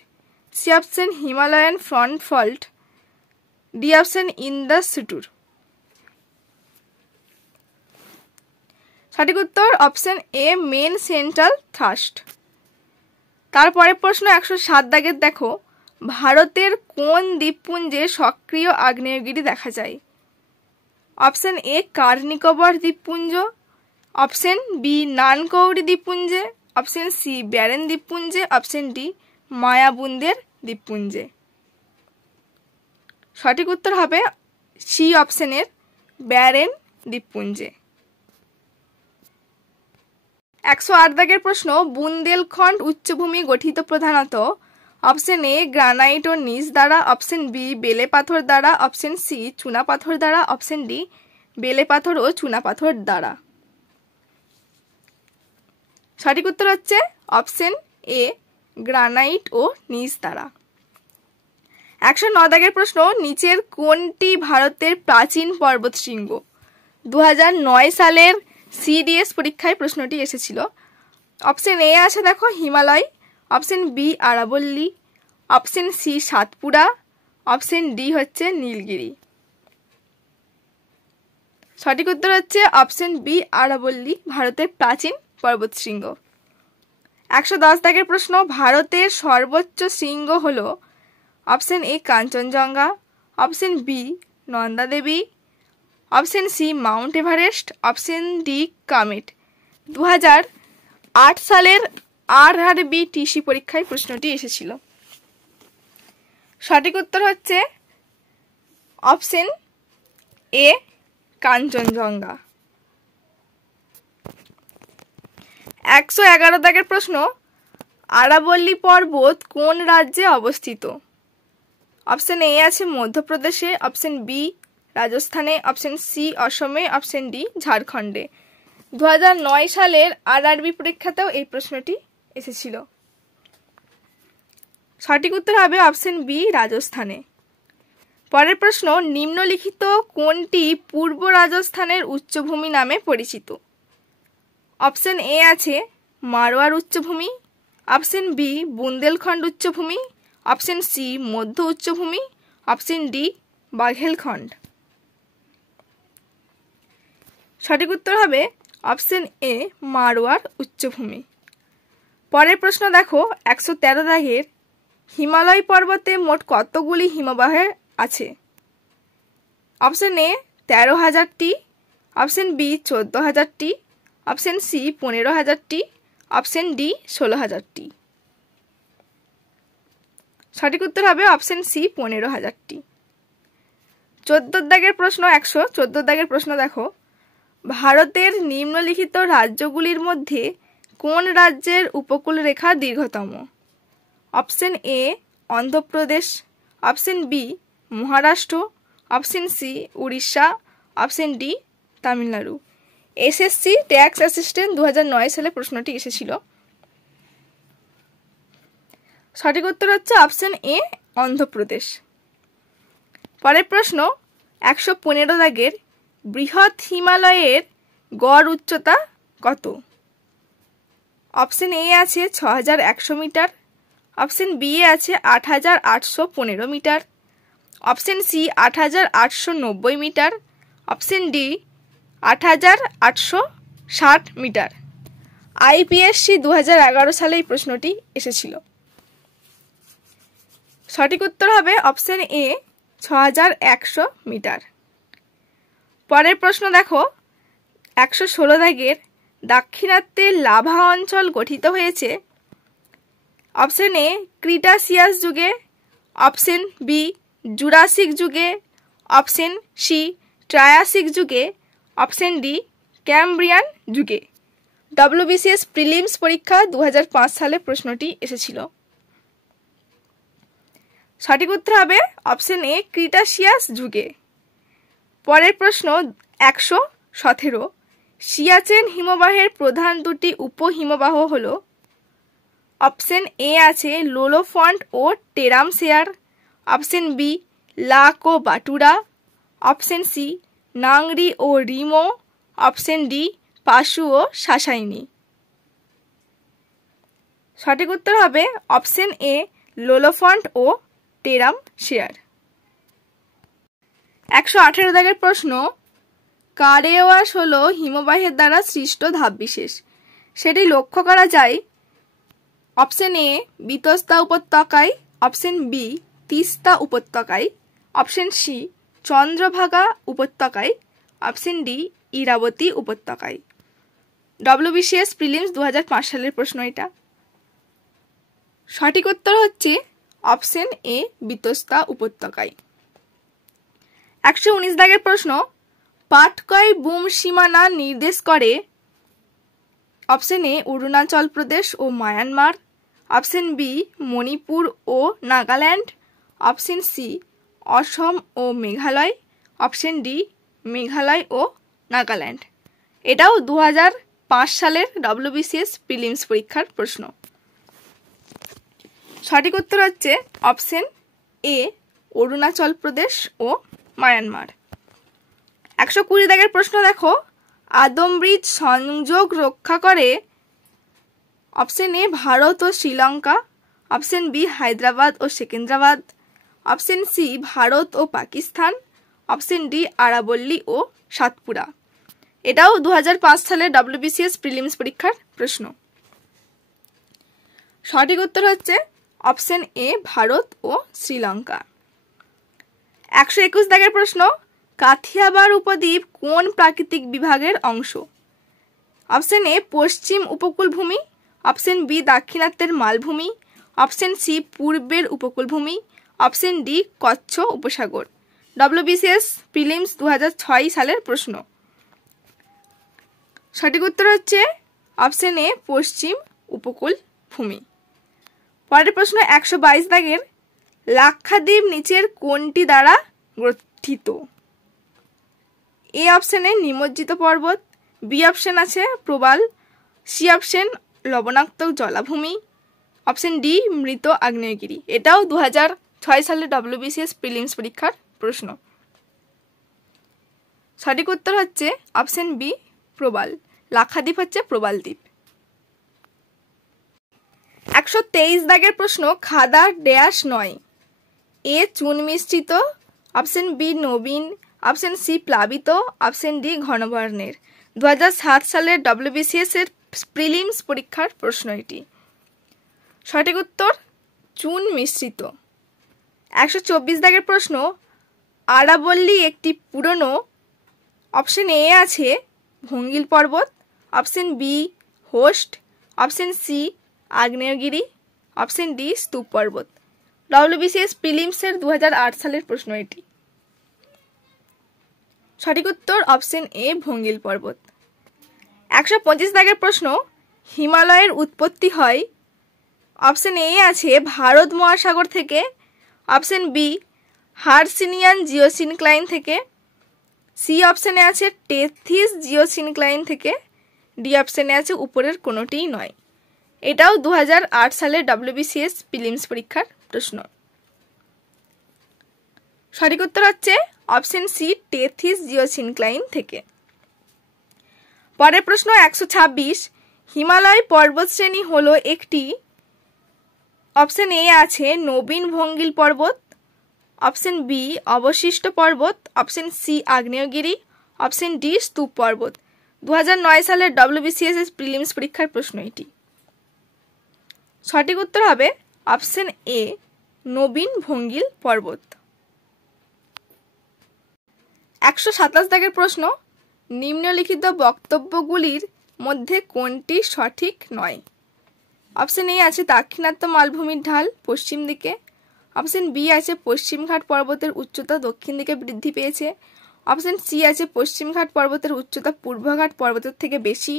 C option Himalayan front fault, D option Indus suture. সঠিক উত্তর option A main central thrust. তারপরে প্রশ্ন 107 দাগের দেখো, ভারতের কোন দ্বীপপুঞ্জে সক্রিয় আগ্নেয়গিরি দেখা যায়? অপশন এ কার নিকোবর দ্বীপপুঞ্জ, অপশন বি নানকৌরি দ্বীপপুঞ্জে, অপশন সি ব্যারেন দ্বীপপুঞ্জে, অপশন ডি মায়াবুন্দের দ্বীপপুঞ্জে। সঠিক উত্তর হবে সি অপশনের ব্যারেন দ্বীপপুঞ্জে। 108 দাগের প্রশ্ন, বুন্দেলখণ্ড উচ্চভূমি গঠিত প্রধানত অপশন এ গ্রানাইট ও নিজ দ্বারা, অপশন বি বেলে পাথর দ্বারা, অপশন সি চুনাপাথর দ্বারা, অপশন ডি বেলে পাথর ও চুনাপাথর দ্বারা। সঠিক উত্তর হচ্ছে অপশন এ গ্রানাইট ও নিজ দ্বারা। 109 দাগের প্রশ্ন, নিচের কোনটি ভারতের প্রাচীন পর্বতশৃঙ্গ? 2009 সালের CDS পরীক্ষায় প্রশ্নটি এসেছিল। অপশন এ আছে দেখো হিমালয়, অপশন বি আরাবল্লী, option C Satpura, option D হচ্ছে নীলগিরি। সঠিক উত্তর হচ্ছে অপশন বি আরাবল্লী ভারতের প্রাচীন পর্বতশৃঙ্গ। 110 দাগের প্রশ্ন, ভারতের সর্বোচ্চ শৃঙ্গ হল option A Kanchenjunga, option B Nanda Devi, option C Mount Everest, option D Kamet. 2008 সালের RRBTC পরীক্ষায় প্রশ্নটি এসেছিল। সঠিক উত্তর হচ্ছে অপশন এ কাঞ্চনজঙ্ঘা। 111 দাগের প্রশ্ন, আরাবল্লী পর্বত কোন রাজ্যে অবস্থিত? অপশন এ আছে মধ্যপ্রদেশে, অপশন বি রাজস্থানে, অপশন সি অসমে, অপশন ডি ঝাড়খণ্ডে। 2009 সালের RRB পরীক্ষাতেও এই প্রশ্নটি এসেছিল। সঠিক উত্তর হবে অপশন বি রাজস্থানে। পরের প্রশ্ন, নিম্নলিখিত কোনটি পূর্ব রাজস্থানের উচ্চভূমি নামে পরিচিত? অপশন এ আছে মারোয়ার উচ্চভূমি, অপশন বি বুন্দেলখণ্ড উচ্চভূমি, অপশন সি মধ্য উচ্চভূমি, অপশন ডি বাঘেলখণ্ড। সঠিক উত্তর হবে অপশন এ মারোয়ার উচ্চভূমি। পরের প্রশ্ন দেখো 113 দাগের, হিমালয় পর্বতে মোট কতগুলি হিমবাহ আছে? অপশন এ 13,000টি, অপশন বি 14,000টি, অপশন সি 15,000টি, অপশন ডি 16,000টি। সঠিক উত্তর হবে অপশন সি 15,000টি। 114 দাগের প্রশ্ন দেখো, ভারতের নিম্নলিখিত রাজ্যগুলির মধ্যে কোন রাজ্যের উপকূল রেখা দীর্ঘতম? Option A Andhra Pradesh, option B Maharashtra, option C Orissa, option D Tamil Nadu. SSC tax assistant 2009 সালে প্রশ্নটি এসেছিল। সঠিক উত্তর হচ্ছে অপশন এ অন্ধ্রপ্রদেশ। পরের প্রশ্ন 115 দাগের বৃহৎ হিমালয়ের গড় উচ্চতা কত? অপশন এ আছে 6100 মিটার, অপশন বি আছে 8815 metre, option C 8890 metre, option D 8860 metre. IPSC 2011 সালে এই প্রশ্নটি এসেছিল। সঠিক উত্তর হবে অপশন এ 6100 মিটার। পরের প্রশ্ন দেখো 116 দাগের দাক্ষিণাত্যের লাভা অঞ্চল গঠিত হয়েছে অপশন এ ক্রিটাসিয়াস যুগে, অপশন বি জুরাসিক যুগে, অপশন সি ট্রায়াসিক যুগে, অপশন ডি ক্যাম্ব্রিয়ান যুগে। ডব্লিউবিসিএস প্রিলিমস পরীক্ষা 2005 সালে প্রশ্নটি এসেছিল। সঠিক উত্তর হবে অপশন এ ক্রিটাসিয়াস যুগে। পরের প্রশ্ন 117 সিয়াচেন হিমবাহের প্রধান দুটি উপহিমবাহ হল অপশন এ আছে লোলোফন্ট ও টেরামসেয়ার, অপশন বি লাক ও বাটুরা, অপশন সি নাংরি ও রিমো, অপশন ডি পাশু ও শাসাইনি। সঠিক উত্তর হবে অপশন এ লোলোফন্ট ও টেরামসেয়ার। 118 দাগের প্রশ্ন কারেওয়াস হল হিমবাহের দ্বারা সৃষ্ট ধাপবিশেষ, সেটি লক্ষ্য করা যায় অপশন এ বিতস্তা উপত্যকায়, অপশন বি তিস্তা উপত্যকায়, অপশন সি চন্দ্রভাগা উপত্যকায়, অপশন ডি ইরাবতী উপত্যকায়। ডব্লিউবিসিএস প্রিলিমস 2005 সালের প্রশ্ন এটা। সঠিক উত্তর হচ্ছে অপশন এ বিতস্তা উপত্যকায়। 119 দাগের প্রশ্ন পাটকয় বুম সীমানা নির্দেশ করে অপশন এ অরুণাচল প্রদেশ ও মায়ানমার, অপশন বি মণিপুর ও নাগাল্যান্ড, অপশন সি অসম ও মেঘালয়, অপশন ডি মেঘালয় ও নাগাল্যান্ড। এটাও 2005 সালের ডব্লিউবিসিএস প্রিলিমস পরীক্ষার প্রশ্ন। সঠিক উত্তর হচ্ছে অপশন এ অরুণাচল প্রদেশ ও মায়ানমার। 120 দাগের প্রশ্ন দেখো আদম ব্রিজ সংযোগ রক্ষা করে অপশন এ ভারত ও শ্রীলঙ্কা, অপশন বি হায়দ্রাবাদ ও সেকেন্দ্রাবাদ, অপশন সি ভারত ও পাকিস্তান, অপশন ডি আরাবল্লী ও সাতপুরা। এটাও 2005 সালে ডব্লিউবিসিএস প্রিলিমস পরীক্ষার প্রশ্ন। সঠিক উত্তর হচ্ছে অপশন এ ভারত ও শ্রীলঙ্কা। 121 দাগের প্রশ্ন কাথিয়াবার উপদ্বীপ কোন প্রাকৃতিক বিভাগের অংশ? Option A Paschim উপকূলভূমি, option B দাক্ষিণাত্যের মালভূমি, অপশন সি পূর্বের উপকূলভূমি, অপশন ডি কচ্ছ উপসাগর। ডব্লিউবিসিএস প্রিলিমস 2006 সালের প্রশ্ন। সঠিক উত্তর হচ্ছে অপশন এ পশ্চিম উপকূলভূমি। পরের প্রশ্ন 122 দাগের লাক্ষাদ্বীপ নিচের কোনটি দ্বারা গঠিত? এ অপশনে নিমজ্জিত পর্বত, বি অপশন আছে প্রবাল, সি অপশন লবণাক্ত জলাভূমি, অপশন ডি মৃত আগ্নেয়গিরি। এটাও 2006 সালে ডব্লিউবিসিএস প্রিলিমস পরীক্ষার প্রশ্ন। সঠিক উত্তর হচ্ছে অপশন বি প্রবাল। লাক্ষাদ্বীপ হচ্ছে প্রবাল দ্বীপ। 123 দাগের প্রশ্ন খাদা ড্যাশ নয়? এ চুন মিশ্রিত, অপশন বি নবীন, অপশন সি প্লাবিত, অপশন ডি ঘনবর্ণের। 2007 সালের ডব্লিউবিসিএস এর প্রিলিমস পরীক্ষার প্রশ্ন এটি। সঠিক উত্তর চুন মিশ্রিত। 124 দাগের প্রশ্ন আরাবল্লী একটি পুরনো, অপশন এ আছে ভঙ্গিল পর্বত, option B horst, option C আগ্নেয়গিরি, অপশন ডি স্তূপ পর্বত। ডব্লিউবিসিএস প্রিলিমসের 2008 সালের প্রশ্ন এটি। সঠিক উত্তর অপশন এ ভঙ্গিল পর্বত। 125 দাগের প্রশ্ন হিমালয়ের উৎপত্তি হয় অপশন এ আছে ভারত মহাসাগর থেকে, অপশন বি হার্সিনিয়ান জিওসিনক্লাইন থেকে, সি অপশনে আছে টেথিস জিওসিনক্লাইন থেকে, ডি অপশনে আছে উপরের কোনোটিই নয়। এটাও 2008 সালের WBCS প্রিলিমস পরীক্ষার প্রশ্ন। সঠিক উত্তর হচ্ছে অপশন সি টেথিস জিওসিনক্লাইন থেকে। পরের প্রশ্ন 126, হিমালয় পর্বতশ্রেণী হলো একটি, অপশন এ আছে নবীন ভঙ্গিল পর্বত, অপশন বি অবশিষ্ট পর্বত, অপশন সি আগ্নেয়গিরি, অপশন ডি স্তূপ পর্বত। 2009 সালের WBCS প্রিলিমস পরীক্ষার প্রশ্ন এটি। সঠিক উত্তর হবে অপশন এ নবীন ভঙ্গিল পর্বত। 127 দাগের প্রশ্ন, নিম্নলিখিত বক্তব্যগুলির মধ্যে কোনটি সঠিক নয়? অপশন এ আছে দাক্ষিণাত্য মালভূমির ঢাল পশ্চিম দিকে, অপশন বি আছে পশ্চিমঘাট পর্বতের উচ্চতা দক্ষিণ দিকে বৃদ্ধি পেয়েছে, অপশন সি আছে পশ্চিমঘাট পর্বতের উচ্চতা পূর্বঘাট পর্বতের থেকে বেশি,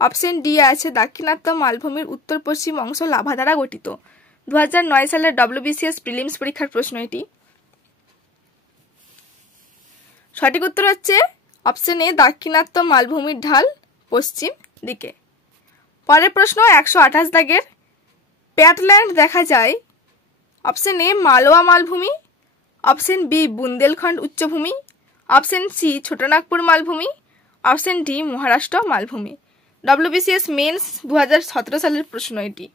অপশন ডি আছে দাক্ষিণাত্য মালভূমির উত্তর পশ্চিম অংশ লাভা দ্বারা গঠিত। 2009 সালের WBCS প্রিলিমস পরীক্ষার প্রশ্ন এটি। সঠিক উত্তর হচ্ছে অপশন এ দাক্ষিণাত্য মালভূমির ঢাল পশ্চিম দিকে। পরের প্রশ্ন 128 দাগের, প্যাটল্যান্ড দেখা যায়, অপশন এ মালওয়া মালভূমি, অপশন বি বুন্দেলখণ্ড উচ্চভূমি, অপশন সি ছোটনাগপুর মালভূমি, অপশন ডি মহারাষ্ট্র মালভূমি। WBCS মেন্স 2017 সালের প্রশ্ন এটি।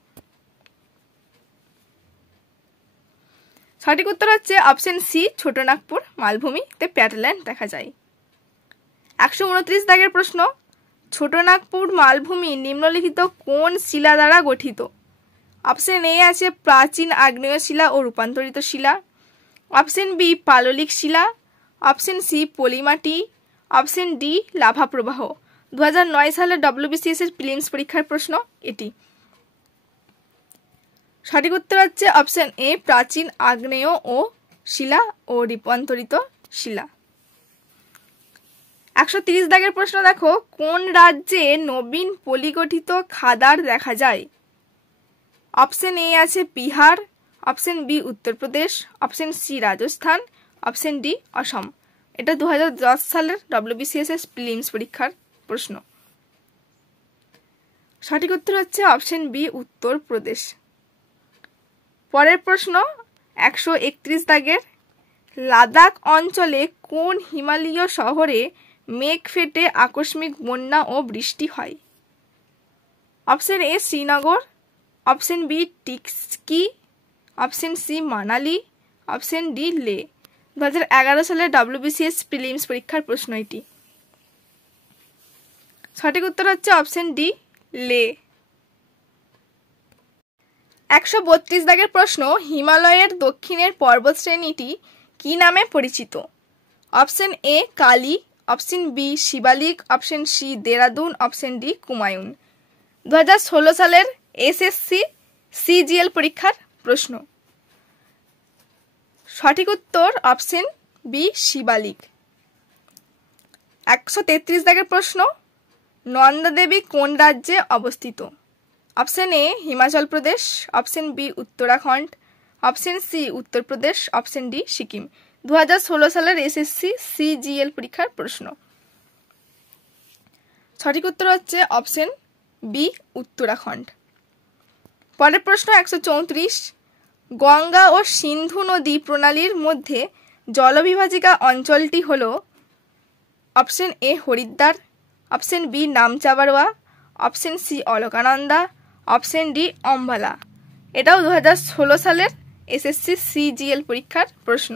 সঠিক উত্তর হচ্ছে অপশন সি ছোটনাগপুর মালভূমিতে প্যাটল্যান্ড দেখা যায়। 129 দাগের প্রশ্ন, ছোটনাগপুর মালভূমি নিম্নলিখিত কোন শিলা দ্বারা গঠিত? অপশন এ আছে প্রাচীন আগ্নেয় শিলা ও রূপান্তরিত শিলা, অপশন বি পাললিক শিলা, অপশন সি পলিমাটি, অপশন ডি লাভা প্রবাহ। 2009 সালের WBCS প্রিলিমস পরীক্ষার প্রশ্ন এটি। সঠিক উত্তর হচ্ছে অপশন এ প্রাচীন আগ্নেয় ও শিলা ও রূপান্তরিত শিলা। 130 দাগের প্রশ্ন দেখো, কোন রাজ্যে নবীন পলিগঠিত খাদার দেখা যায়? অপশন এ আছে Bihar, option B Uttar Pradesh, option C Rajasthan, option D Assam. এটা 2010 সালের WBCS প্রিলিমস পরীক্ষার প্রশ্ন। সঠিক উত্তর হচ্ছে অপশন বি উত্তরপ্রদেশ। পরের প্রশ্ন 131 দাগের, লাদাখ অঞ্চলে কোন হিমালয় শহরে মেঘ ফেটে আকস্মিক বন্যা ও বৃষ্টি হয়? Option A Srinagar, option B Thiksey, option C Manali, option D Leh. 2011 সালের WBCS প্রিলিমস পরীক্ষার প্রশ্ন এটি। সঠিক উত্তর হচ্ছে অপশন ডি লে। 132 দাগের প্রশ্ন, হিমালয়ের দক্ষিণের পর্বতশ্রেণীটি কি নামে পরিচিত? Option A Kali, option B Shivalik, option C Dehradun, option D Kumaon. 2016 সালের SSC CGL পরীক্ষার প্রশ্ন। সঠিক উত্তর অপশন বি শিবালিক। 133 দাগের প্রশ্ন, নন্দা দেবী কোন রাজ্যে অবস্থিত? Option A Himachal Pradesh, option B Uttarakhand, option C Uttar Pradesh, option D Sikkim. 2016 সালের SSC CGL পরীক্ষার প্রশ্ন। সঠিক উত্তর হচ্ছে অপশন বি উত্তরাখণ্ড। পরের প্রশ্ন 134, গঙ্গা ও সিন্ধু নদী প্রণালীর মধ্যে জলবিভাজিকা অঞ্চলটি হল? Option A Haridwar, option B Namcha Barwa, option C Alaknanda, option D Ambala. এটাও 2016 সালের SSC CGL পরীক্ষার প্রশ্ন।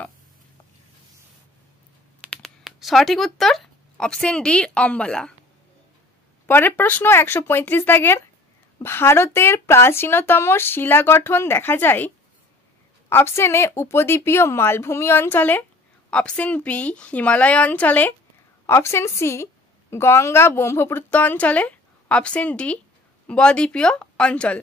সঠিক উত্তর অপশন ডি অম্বালা। পরের প্রশ্ন 135 দাগের, ভারতের প্রাচীনতম শিলা গঠন দেখা যায়? অপশন এ উপদ্বীপীয় মালভূমি অঞ্চলে, অপশন বি হিমালয় অঞ্চলে, অপশন সি গঙ্গা ব্রহ্মপুত্র অঞ্চলে, অপশন ডি বদ্বীপীয় অঞ্চল।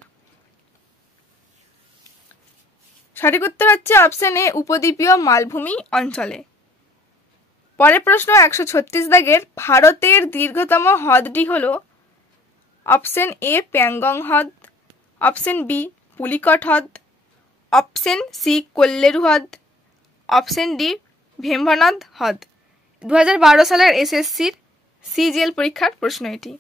সঠিক উত্তর হচ্ছে অপশন এ উপদ্বীপীয় মালভূমি অঞ্চলে। পরের প্রশ্ন 136 দাগের, ভারতের দীর্ঘতম হ্রদটি হল? অপশন এ প্যাংগং হ্রদ, অপশন বি পুলিকট হ্রদ, অপশন সি কোল্লেরু হ্রদ, অপশন ডি ভেম্বনাদ হ্রদ। 2012 সালের এসএসসির সিজিএল পরীক্ষার প্রশ্ন এটি।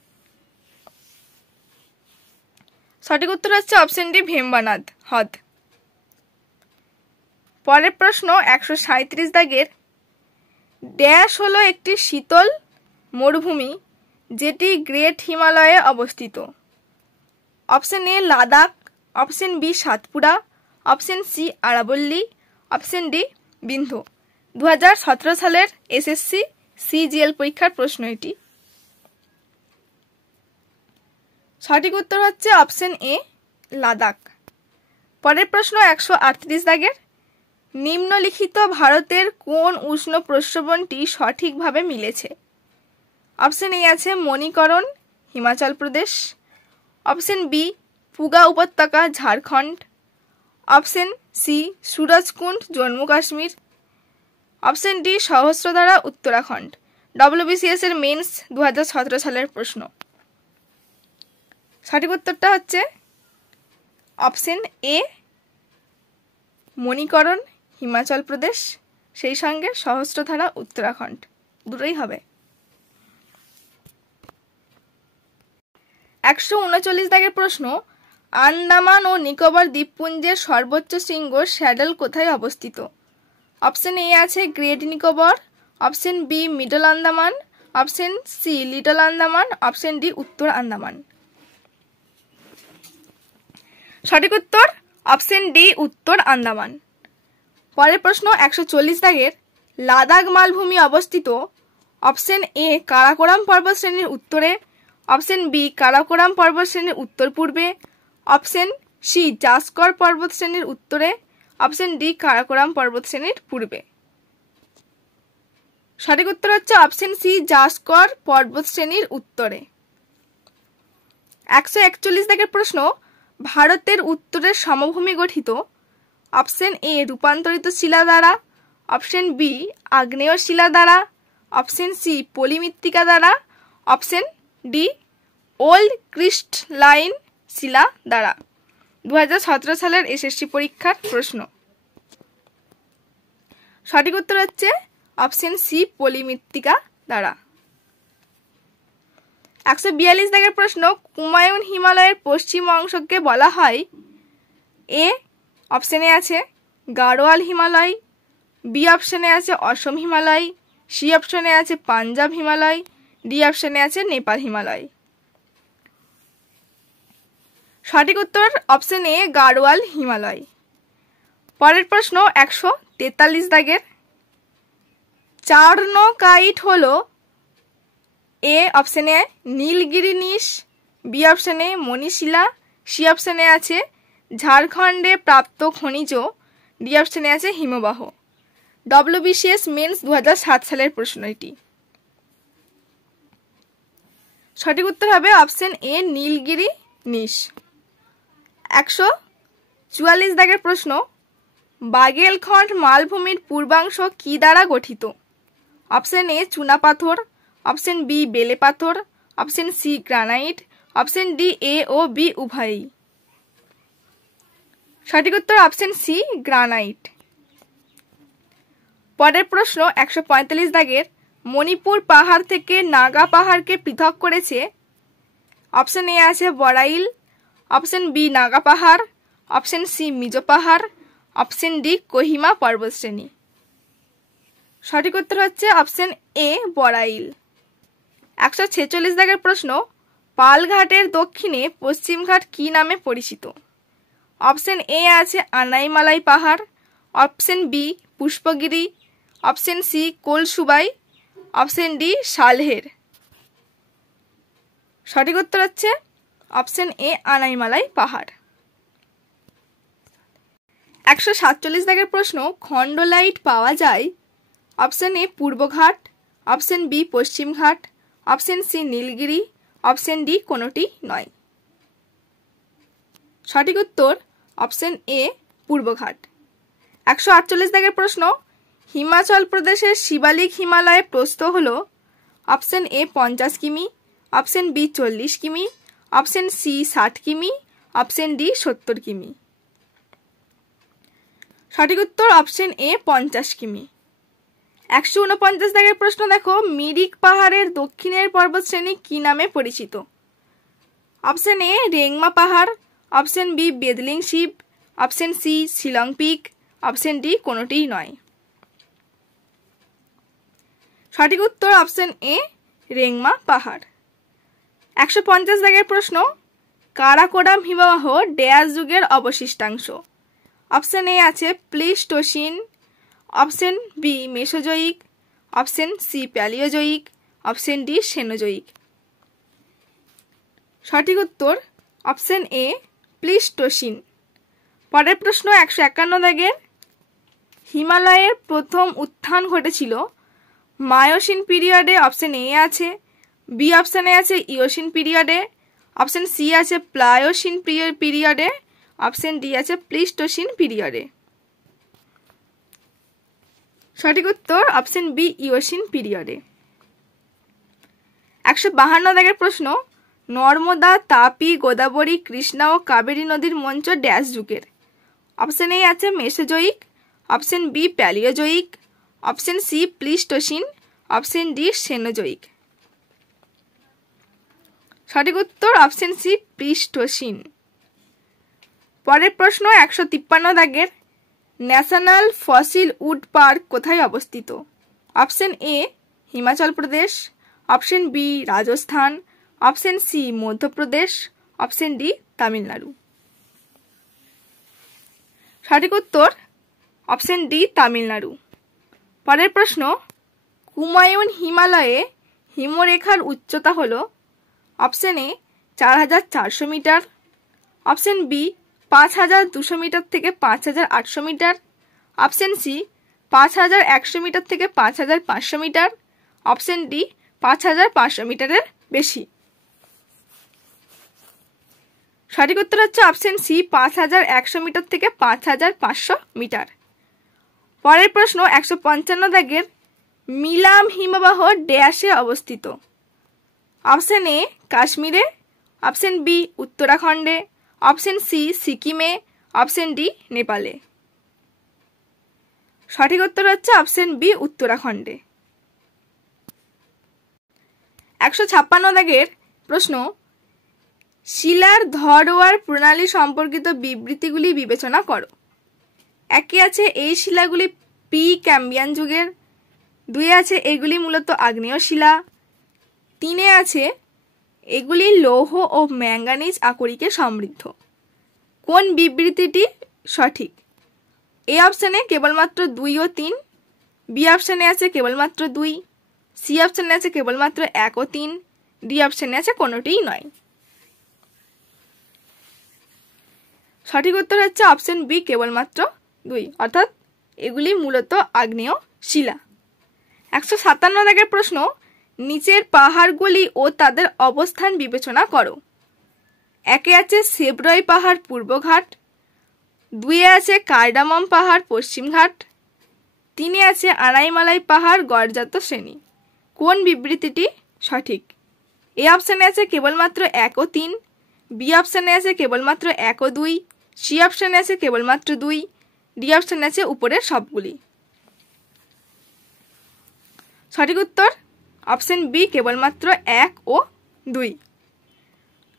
সঠিক উত্তর হচ্ছে অপশন ডি ভেম্বনাদ হ্রদ। পরের প্রশ্ন 137 দাগের, ড্যাশ হলো একটি শীতল মরুভূমি যেটি গ্রেট হিমালয়ে অবস্থিত। Option A Ladakh, option B Satpura, option C আরাবল্লী, অপশন ডি বিন্ধ্য। 2017 সালের এসএসসি সিজিএল পরীক্ষার প্রশ্ন এটি। সঠিক উত্তর হচ্ছে অপশন এ লাদাখ। পরের প্রশ্ন 138 দাগের, নিম্নলিখিত ভারতের কোন উষ্ণ প্রস্রবণটি সঠিকভাবে মিলেছে? অপশন এ আছে মণিকরণ, হিমাচল প্রদেশ, অপশন বি পুগা উপত্যকা, Jharkhand, option C Surajkund, Jammu Kashmir, option D Sahastradhara, Uttarakhand. WBCS এর মেন্স 2017 সালের প্রশ্ন। সঠিক উত্তরটা হচ্ছে অপশন এ মণিকরণ, হিমাচল প্রদেশ, সেই সঙ্গে সহস্রধারা, উত্তরাখণ্ড, দুটোই হবে। 139 দাগের প্রশ্ন, আন্দামান ও নিকোবর দ্বীপপুঞ্জের সর্বোচ্চ শৃঙ্গ স্যাডল কোথায় অবস্থিত? অপশন এ আছে Great Nicobar, option B Middle Andaman, option C Little Andaman, option D উত্তর আন্দামান। সঠিক উত্তর অপশন ডি উত্তর আন্দামান। পরের প্রশ্ন 140 দাগের, লাদাখ মালভূমি অবস্থিত। অপশন এ কারাকোরাম পর্বতশ্রেণীর উত্তরে, অপশন বি কারাকোরাম পর্বতশ্রেণীর উত্তর পূর্বে, অপশন সি জাসকর পর্বতশ্রেণীর উত্তরে, অপশন ডি কারাকোরাম পর্বতশ্রেণীর পূর্বে। সঠিক উত্তর হচ্ছে অপশন সি জাসকর পর্বতশ্রেণীর উত্তরে। 141 দাগের প্রশ্ন, ভারতের উত্তরের সমভূমি গঠিত। অপশন এ রূপান্তরিত শিলা দ্বারা, অপশন বি আগ্নেয় শিলা দ্বারা, অপশন সি পলিমৃত্তিকা দ্বারা, অপশন ডি ওল্ড ক্রিস্টলাইন শিলা দ্বারা। 2017 সালের এসএসসি পরীক্ষার প্রশ্ন। সঠিক উত্তর হচ্ছে অপশন সি পলিমৃত্তিকা দ্বারা। 142 দাগের প্রশ্ন, কুমায়ুন হিমালয়ের পশ্চিম অংশকে বলা হয়। এ অপশনে আছে গাড়োয়াল হিমালয়, বি অপশনে আছে অসম হিমালয়, সি অপশনে আছে পাঞ্জাব হিমালয়, ডি অপশনে আছে নেপাল হিমালয়। সঠিক উত্তর অপশন এ গাড়োয়াল হিমালয়। পরের প্রশ্ন 143 দাগের, চার্নকাইট হলো এ অপশনে নীলগিরি নিশ, বি অপশনে মণিশিলা, সি অপশনে আছে ঝাড়খণ্ডে প্রাপ্ত খনিজ, ডি অপশনে আছে হিমবাহ। ডব্লিউবিসিএস মেন্স 2007 সালের প্রশ্ন এটি। সঠিক উত্তর হবে অপশন এ নীলগিরি নিশ। 144 দাগের প্রশ্ন, বাগেলখন্ড মালভূমির পূর্বাংশ কি দ্বারা গঠিত? অপশন এ চুনাপাথর, অপশন বি বেলে পাথর, option C granite, option D A ও বি উভয়ই। সঠিক উত্তর অপশন সি গ্রানাইট। পরের প্রশ্ন 145 দাগের, মণিপুর পাহাড় থেকে নাগা পাহাড়কে পৃথক করেছে। অপশন এ আছে বড়াইল, অপশন বি নাগা পাহাড়, অপশন সি মিজো পাহাড়, অপশন ডি কোহিমা পর্বতশ্রেণী। সঠিক উত্তর হচ্ছে অপশন এ বড়াইল। 146 দাগের প্রশ্ন, পালঘাটের দক্ষিণে পশ্চিমঘাট কি নামে পরিচিত? অপশন এ আছে আনাইমালাই পাহাড়, option B Pushpagiri, option C Kalsubai, option D Salher. সঠিক উত্তর হচ্ছে অপশন এ আনাইমালাই পাহাড়। 147 দাগের প্রশ্ন, খন্ডলাইট পাওয়া যায়। অপশন এ পূর্বঘাট, অপশন বি পশ্চিমঘাট, option C Nilgiri, option D কোনোটি নয়। সঠিক উত্তর অপশন এ পূর্বঘাট। 148 দাগের প্রশ্ন, হিমাচল প্রদেশের শিবালিক হিমালয়ের প্রস্থ হল। অপশন এ 50 কিমি, অপশন বি 40 কিমি, অপশন সি 60 কিমি, অপশন ডি 70 কিমি। সঠিক উত্তর অপশন এ 50 কিমি। 149 দাগের প্রশ্ন দেখো, মিরিক পাহাড়ের দক্ষিণের পর্বতশ্রেণী কি নামে পরিচিত? অপশন এ রেংমা পাহাড়, অপশন বি বেদলিং শিব, option C Shillong peak, option D কোনোটিই নয়। সঠিক উত্তর অপশন এ রেংমা পাহাড়। 150 দাগের প্রশ্ন, কারাকোরাম হিমবাহ ড্যাশ যুগের অবশিষ্টাংশ? অপশন এ আছে Pleistocene, option B Mesozoic, option C Palaeozoic, option D Cenozoic. সঠিক উত্তর অপশন এ প্লিস্টোসিন। পরের প্রশ্ন 151 দাগের, হিমালয়ের প্রথম উত্থান ঘটেছিল মায়োসিন পিরিয়ডে? অপশন এ আছে, বি অপশনে আছে ইওসিন পিরিয়ডে, অপশন সি আছে প্লায়োসিন পিরিয়ডে, অপশন ডি আছে প্লিস্টোসিন পিরিয়ডে। সঠিক উত্তর অপশন বি ইওসিন পিরিয়ডে। 152 দাগের প্রশ্ন, নর্মদা, তাপি, গোদাবরী, কৃষ্ণা ও কাবেরী নদীর মঞ্চ ড্যাশ যুগের? অপশন এ আছে Mesozoic, option B Palaeozoic, option C Pleistocene, option D Cenozoic. সঠিক উত্তর অপশন সি প্লিস্টোসিন। পরের প্রশ্ন 153 দাগের, ন্যাশনাল ফসিল উড পার্ক কোথায় অবস্থিত? Option A Himachal Pradesh, option B Rajasthan, option C Madhya Pradesh, option D Tamil Nadu. সঠিক উত্তর অপশন ডি তামিলনাড়ু। পরের প্রশ্ন, কুমায়ুন হিমালয়ে হিমরেখার উচ্চতা হল? Option A 4400 metre, option B 5200 metre থেকে 5800 মিটার, অপশন সি 5100 মিটার থেকে 5500 মিটার, অপশন ডি 5500 মিটারের বেশি। সঠিক উত্তর হচ্ছে অপশন সি 5100 মিটার থেকে 5500 মিটার। পরের প্রশ্ন 155 দাগের, মিলাম হিমবাহ ড্যাশে অবস্থিত? অপশন এ কাশ্মীরে, অপশন বি উত্তরাখণ্ডে, অপশন সি সিকিমে, অপশন ডি নেপালে। সঠিক উত্তর হচ্ছে অপশন বি উত্তরাখণ্ডে। 156 দাগের প্রশ্ন, শিলার ধরওয়ার প্রণালী সম্পর্কিত বিবৃতিগুলি বিবেচনা করো। একে আছে এই শিলাগুলি প্রি ক্যাম্বিয়ান যুগের, 2 আছে এগুলি মূলত আগ্নেয় শিলা, 3 আছে এগুলি লৌহ ও ম্যাঙ্গানিজ আকরিকে সমৃদ্ধ। কোন বিবৃতিটি সঠিক? এ অপশানে কেবলমাত্র 2 ও 3, বি অপশানে আছে কেবলমাত্র 2, সি অপশানে আছে কেবলমাত্র 1 ও 3, ডি অপশানে আছে কোনোটিই নয়। সঠিক উত্তর হচ্ছে অপশন বি কেবলমাত্র 2, অর্থাৎ এগুলি মূলত আগ্নেয় শিলা। 157 দাগের প্রশ্ন, নিচের পাহাড়গুলি ও তাদের অবস্থান বিবেচনা করো। একে আছে সেব্রয় পাহাড় পূর্বঘাট, 2 আছে কার্ডামম পাহাড় পশ্চিমঘাট, 3 আছে আনাইমালাই পাহাড় গড়জাত শ্রেণী। কোন বিবৃতিটি সঠিক? এ অপশানে আছে কেবলমাত্র 1 ও 3, বি অপশানে আছে কেবলমাত্র 1 ও 2, সি অপশানে আছে কেবলমাত্র 2, ডি অপশানে আছে উপরের সবগুলি। সঠিক উত্তর অপশন বি কেবলমাত্র 1 ও 2।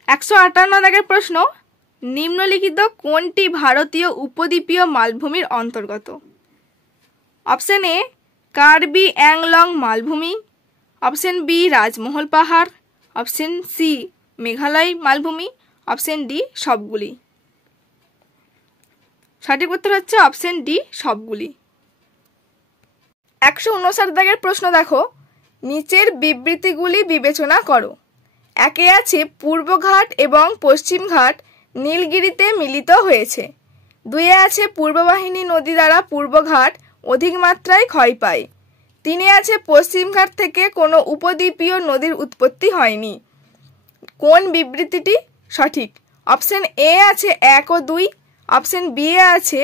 158 দাগের প্রশ্ন, নিম্নলিখিত কোনটি ভারতীয় উপদ্বীপীয় মালভূমির অন্তর্গত? অপশন এ কার্বি অ্যাংলং মালভূমি, অপশন বি রাজমহল পাহাড়, অপশন সি মেঘালয় মালভূমি, অপশন ডি সবগুলি। সঠিক উত্তর হচ্ছে অপশন ডি সবগুলি। 159 দাগের প্রশ্ন দেখো, নিচের বিবৃতিগুলি বিবেচনা করো। একে আছে পূর্বঘাট এবং পশ্চিমঘাট নীলগিরিতে মিলিত হয়েছে, 2 আছে পূর্ববাহিনী নদী দ্বারা পূর্বঘাট অধিক মাত্রায় ক্ষয় পায়, 3 আছে পশ্চিমঘাট থেকে কোনো উপদ্বীপীয় নদীর উৎপত্তি হয়নি। কোন বিবৃতিটি সঠিক? অপশন এ আছে 1 ও 2, অপশন বি আছে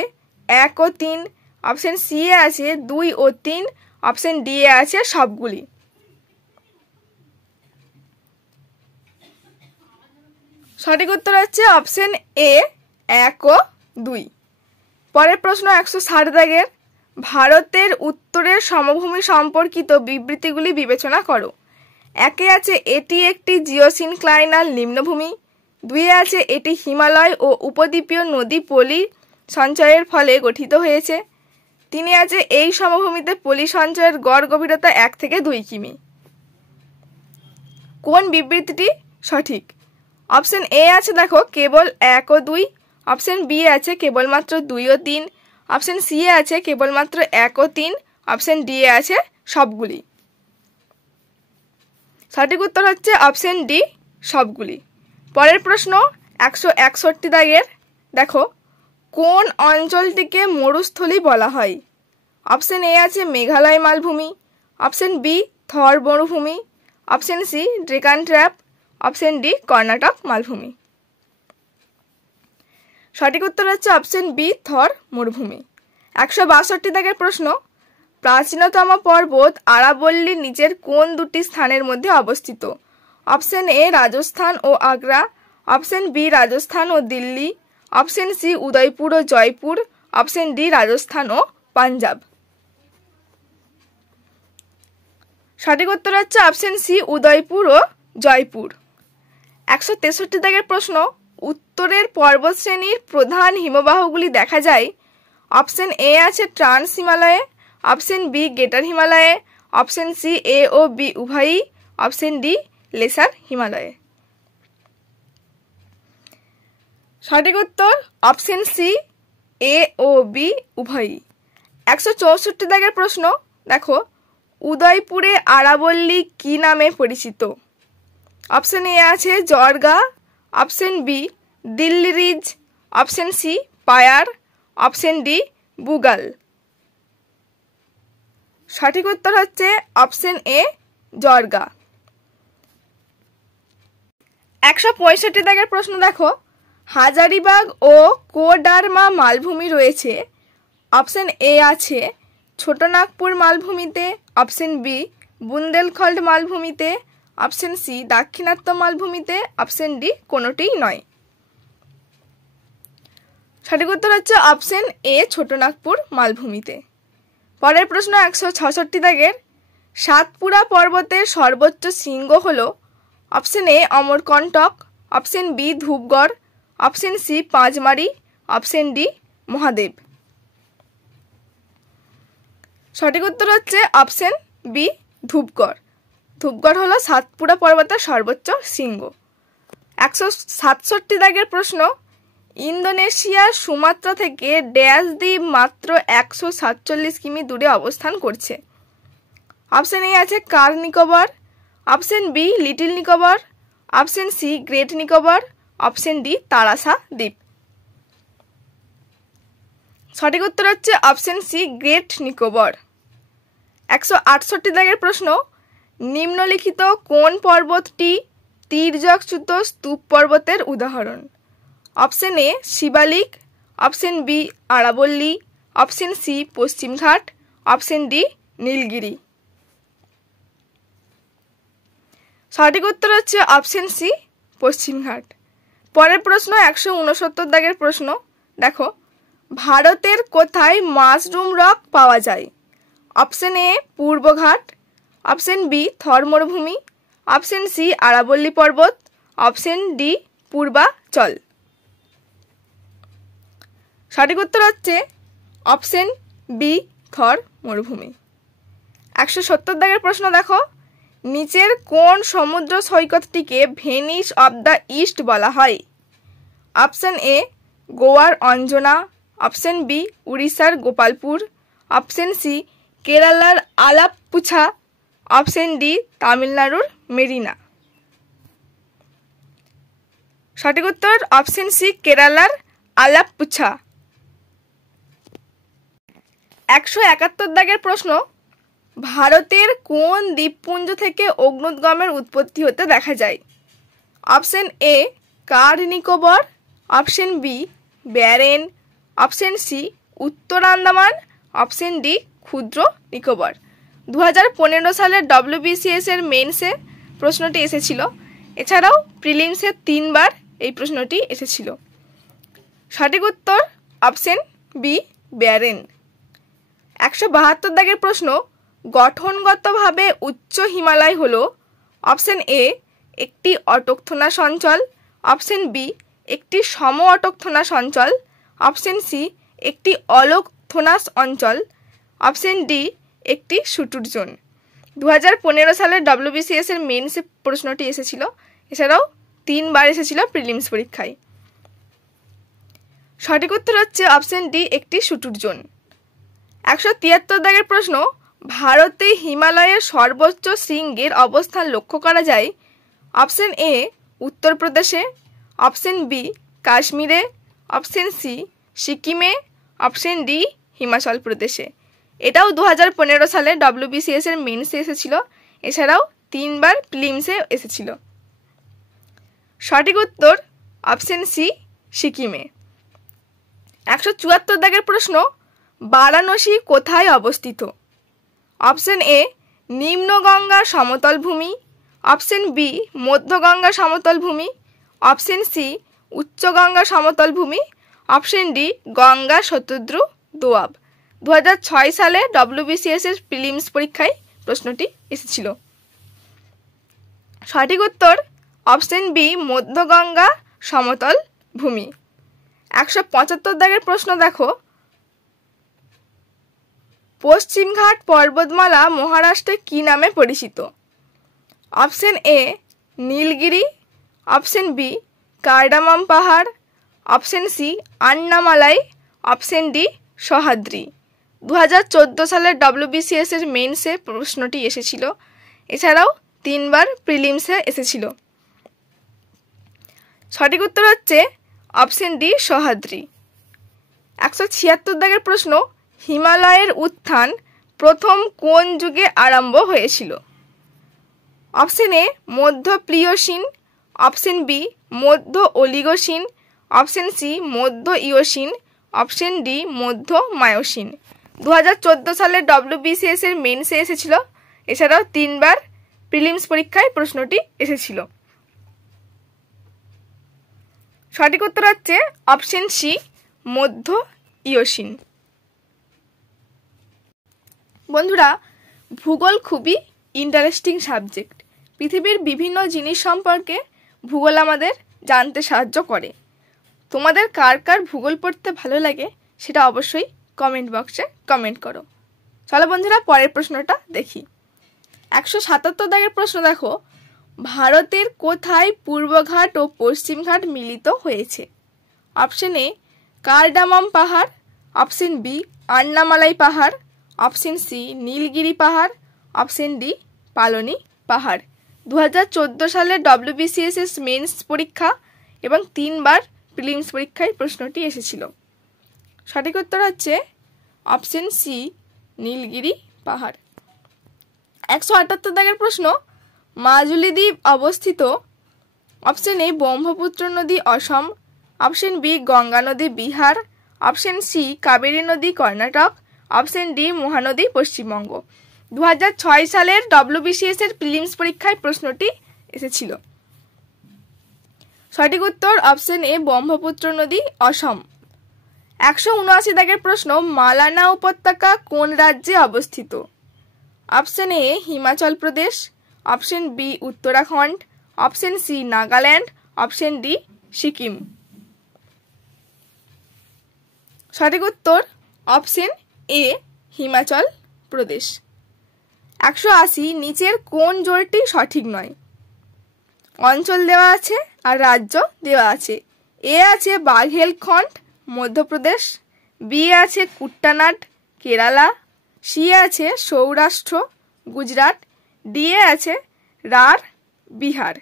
1 ও 3, অপশন সি আছে 2 ও 3, অপশন ডি আছে সবগুলি। সঠিক উত্তর হচ্ছে অপশন এ 1 ও 2। পরের প্রশ্ন 160 দাগের, ভারতের উত্তরের সমভূমি সম্পর্কিত বিবৃতিগুলি বিবেচনা করো। 1 আছে এটি একটি জিওসিনক্লাইনাল নিম্নভূমি। 2 আছে এটি হিমালয় ও উপদ্বীপীয় নদী পলি সঞ্চয়ের ফলে গঠিত হয়েছে। 3 আছে এই সমভূমিতে পলি সঞ্চয়ের গড় গভীরতা 1 থেকে 2 কিমি। কোন বিবৃতিটি সঠিক? অপশন এ আছে দেখো কেবল 1 ও 2, অপশন বি আছে কেবলমাত্র 2 ও 3, অপশন সি আছে কেবলমাত্র 1 ও 3, অপশন ডি আছে সবগুলি। সঠিক উত্তর হচ্ছে অপশন ডি সবগুলি। পরের প্রশ্ন 161 দাগের, দেখো কোন অঞ্চলটিকে মরুস্থলী বলা হয়? অপশন এ আছে মেঘালয় মালভূমি, অপশন বি থর মরুভূমি, option C Deccan trap, option D Karnataka মালভূমি। সঠিক উত্তর হচ্ছে অপশন বি থর মরুভূমি। 162 দাগের প্রশ্ন, প্রাচীনতম পর্বত আরাবল্লী নিচের কোন দুটি স্থানের মধ্যে অবস্থিত? অপশন এ রাজস্থান ও আগ্রা, অপশন বি রাজস্থান ও দিল্লি, অপশন সি উদয়পুর ও জয়পুর, অপশন ডি রাজস্থান ও পাঞ্জাব। সঠিক উত্তর হচ্ছে অপশন সি উদয়পুর ও জয়পুর। 163 দাগের প্রশ্ন, উত্তরের পর্বতশ্রেণীর প্রধান হিমবাহগুলি দেখা যায়। অপশন এ আছে ট্রান্স হিমালয়ে, অপশন বি গ্রেটার হিমালয়ে, অপশন সি এ ও বি উভয়ই, অপশন ডি লেসার হিমালয়ে। সঠিক উত্তর অপশন সি এ ও বি উভয়ই। 164 দাগের প্রশ্ন, দেখো উদয়পুরে আরাবল্লী কি নামে পরিচিত? অপশন এ আছে জর্গা, option B Delhi ridge, option C পায়ার, অপশন ডি বুগাল। সঠিক উত্তর হচ্ছে অপশন এ জর্গা। 165 দাগের প্রশ্ন, দেখো হাজারিবাগ ও কোডারমা মালভূমি রয়েছে। অপশন এ আছে ছোটনাগপুর মালভূমিতে, অপশন বি বুন্দেলখন্ড মালভূমিতে, অপশন সি দাক্ষিণাত্য মালভূমিতে, অপশন ডি কোনোটিই নয়। সঠিক উত্তর হচ্ছে অপশন এ ছোটনাগপুর মালভূমিতে। পরের প্রশ্ন 166 দাগের, সাতপুরা পর্বতের সর্বোচ্চ শৃঙ্গ হল? Option A Amarkantak, option B Dhupgarh, option C Pachmarhi, option D Mahadev. সঠিক উত্তর হচ্ছে অপশন বি ধূপগড়। ধূপগড় হলো সাতপুরা পর্বতের সর্বোচ্চ শৃঙ্গ। 167 দাগের প্রশ্ন, ইন্দোনেশিয়ার সুমাত্রা থেকে ড্যাশ দ্বীপ মাত্র 147 কিমি দূরে অবস্থান করছে। অপশন এ আছে Car Nicobar, option B little Nicobar, option C great Nicobar, option D Tarasa দ্বীপ। সঠিক উত্তর হচ্ছে অপশন সি গ্রেট নিকোবর। 168 দাগের প্রশ্ন, নিম্নলিখিত কোন পর্বতটি তির্যকচ্যুত স্তূপ পর্বতের উদাহরণ? Option A Shivalik, option B আরাবল্লী, অপশন সি পশ্চিমঘাট, অপশন ডি নীলগিরি। সঠিক উত্তর হচ্ছে অপশন সি পশ্চিমঘাট। পরের প্রশ্ন 169 দাগের প্রশ্ন, দেখো ভারতের কোথায় মাশরুম রক পাওয়া যায়? অপশন এ পূর্বঘাট, অপশন বি থর মরুভূমি, অপশন সি আরাবল্লী পর্বত, অপশন ডি পূর্বাচল। সঠিক উত্তর হচ্ছে অপশন বি থর মরুভূমি। 170 দাগের প্রশ্ন, দেখো নিচের কোন সমুদ্র সৈকতটিকে ভেনিস অব দ্য ইস্ট বলা হয়? অপশন এ গোয়ার অঞ্জনা, অপশন বি উড়িষ্যার গোপালপুর, অপশন সি কেরালার আলাপ্পুঝা, অপশন ডি তামিলনাড়ুর মেরিনা। সঠিক উত্তর অপশন সি কেরালার আলাপ্পুঝা। 171 দাগের প্রশ্ন, ভারতের কোন দ্বীপপুঞ্জ থেকে অগ্নুৎগমের উৎপত্তি হতে দেখা যায়? Option A Car Nicobar, option B Barren, option C উত্তর আন্দামান, অপশন ডি ক্ষুদ্র নিকোবর। 2015 সালের WBCS এর মেন্সে প্রশ্নটি এসেছিল, এছাড়াও প্রিলিমসে 3 বার এই প্রশ্নটি এসেছিল। সঠিক উত্তর অপশন বি ব্যারেন। 172 দাগের প্রশ্ন, গঠনগতভাবে উচ্চ হিমালয় হলো অপশন এ একটি অটোকথোনাস অঞ্চল, অপশন বি একটি সম অটোকথোনাস অঞ্চল, অপশন সি একটি অলোকথোনাস অঞ্চল, অপশন ডি একটি শুটুর জোন। 2015 সালের WBCS এর মেন্সে প্রশ্নটি এসেছিল, এছাড়াও 3 বার এসেছিল প্রিলিমস পরীক্ষায়। সঠিক উত্তর হচ্ছে অপশন ডি একটি শুটুর জোন। 173 দাগের প্রশ্ন, ভারতে হিমালয়ের সর্বোচ্চ শৃঙ্গের অবস্থান লক্ষ্য করা যায় অপশন এ উত্তরপ্রদেশে, অপশন বি কাশ্মীরে, অপশন সি সিকিমে, অপশন ডি হিমাচল প্রদেশে। এটাও 2015 সালে WBCS এর মেন্সে এসেছিল, এছাড়াও 3 বার প্রিলিমসে এসেছিল। সঠিক উত্তর অপশন সি সিকিমে। 174 দাগের প্রশ্ন, বারাণসী কোথায় অবস্থিত? অপশন এ নিম্ন গঙ্গার সমতল ভূমি, অপশন বি মধ্য গঙ্গা সমতল ভূমি, অপশন সি উচ্চ গঙ্গা সমতল ভূমি, অপশন ডি গঙ্গা শতদ্রু দোআব। 2006 সালে WBCS এর প্রিলিমস পরীক্ষায় প্রশ্নটি এসেছিল। সঠিক উত্তর অপশন বি মধ্য গঙ্গা সমতল ভূমি। 175 দাগের প্রশ্ন দেখো, পশ্চিমঘাট পর্বতমালা মহারাষ্ট্রে কি নামে পরিচিত? Option A Nilgiri, option B cardamom পাহাড়, option C Annamalai, option D Sahyadri. 2014 সালের WBCS এর মেন্সে প্রশ্নটি এসেছিল, এছাড়াও 3 বার প্রিলিমসে এসেছিল। সঠিক উত্তর হচ্ছে অপশন ডি সহ্যাদ্রি। 176 দাগের প্রশ্ন, হিমালয়ের উত্থান প্রথম কোন যুগে আরম্ভ হয়েছিল? অপশন এ মধ্য প্লিওসিন, অপশন বি মধ্য অলিগোসিন, অপশন সি মধ্য ইওসিন, অপশন ডি মধ্য মায়োসিন। 2014 সালের WBCS এর মেন্সে এসেছিল, এছাড়াও 3 বার প্রিলিমস পরীক্ষায় প্রশ্নটি এসেছিল। সঠিক উত্তর হচ্ছে অপশন সি মধ্য ইওসিন। বন্ধুরা, ভূগোল খুবই ইন্টারেস্টিং সাবজেক্ট। পৃথিবীর বিভিন্ন জিনিস সম্পর্কে ভূগোল আমাদের জানতে সাহায্য করে। তোমাদের কার কার ভূগোল পড়তে ভালো লাগে সেটা অবশ্যই কমেন্ট বক্সে কমেন্ট করো। চলো বন্ধুরা, পরের প্রশ্নটা দেখি। 177 দাগের প্রশ্ন দেখো, ভারতের কোথায় পূর্বঘাট ও পশ্চিমঘাট মিলিত হয়েছে? অপশন এ কার্ডামাম পাহাড়, অপশন বি আন্নামালাই পাহাড়, অপশন সি নীলগিরি পাহাড়, অপশন ডি পালনি পাহাড়। 2014 সালের WBCS এর মেন্স পরীক্ষা এবং 3 বার প্রিলিমস পরীক্ষায় প্রশ্নটি এসেছিল। সঠিক উত্তর হচ্ছে অপশন সি নীলগিরি পাহাড়। 178 দাগের প্রশ্ন, মাজুলি দ্বীপ অবস্থিত? অপশন এ ব্রহ্মপুত্র নদী অসম, অপশন বি গঙ্গা নদী বিহার, অপশন সি কাবেরী নদী কর্ণাটক, অপশন ডি মহানদী পশ্চিমবঙ্গ। 2006 সালের WBCS এর প্রিলিমস পরীক্ষায় প্রশ্নটি এসেছিল। সঠিক উত্তর অপশন এ ব্রহ্মপুত্র নদী অসম। 179 দাগের প্রশ্ন, মালানা উপত্যকা কোন রাজ্যে অবস্থিত? Option A Himachal Pradesh, option B Uttarakhand, option C Nagaland, option D Sikkim. সঠিক উত্তর অপশন এ হিমাচল প্রদেশ। 180 নিচের কোন জোড়টি সঠিক নয়? অঞ্চল দেওয়া আছে আর রাজ্য দেওয়া আছে। এ আছে বাঘেলখন্ড মধ্যপ্রদেশ, বি আছে কুট্টানাড কেরালা, সি আছে সৌরাষ্ট্র গুজরাট, ডি আছে রাঢ় বিহার।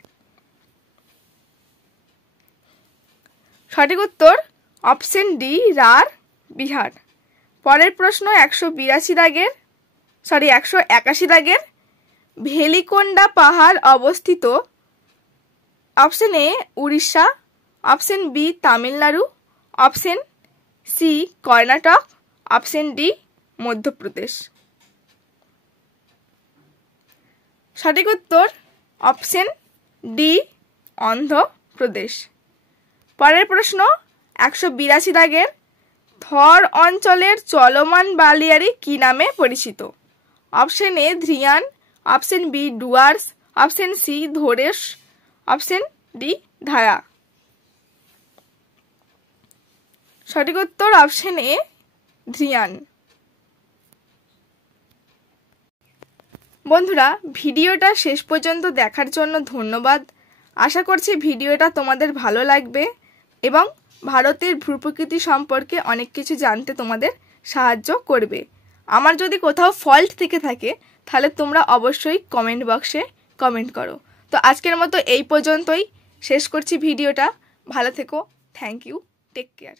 সঠিক উত্তর অপশন ডি রাঢ় বিহার। পরের প্রশ্ন 181 দাগের, ভেলিকোন্ডা পাহাড় অবস্থিত? Option A Orissa, option B Tamil Nadu, option C Karnataka, option D Madhya Pradesh. সঠিক উত্তর অপশন ডি অন্ধ্রপ্রদেশ। পরের প্রশ্ন 182 দাগের, থর অঞ্চলের চলমান বালিয়াড়ি কি নামে পরিচিত? Option A Dhrian, option B Dooars, option C ধোরেশ, অপশন ডি ধায়া। সঠিক উত্তর অপশন এ ধ্রিয়ান। বন্ধুরা, ভিডিওটা শেষ পর্যন্ত দেখার জন্য ধন্যবাদ। আশা করছি ভিডিওটা তোমাদের ভালো লাগবে এবং ভারতের ভূপ্রকৃতি সম্পর্কে অনেক কিছু জানতে তোমাদের সাহায্য করবে। আমার যদি কোথাও ফল্ট থেকে থাকে তাহলে তোমরা অবশ্যই কমেন্ট বক্সে কমেন্ট করো। তো আজকের মতো এই পর্যন্তই শেষ করছি ভিডিওটা। ভালো থেকো। Thank you. Take care.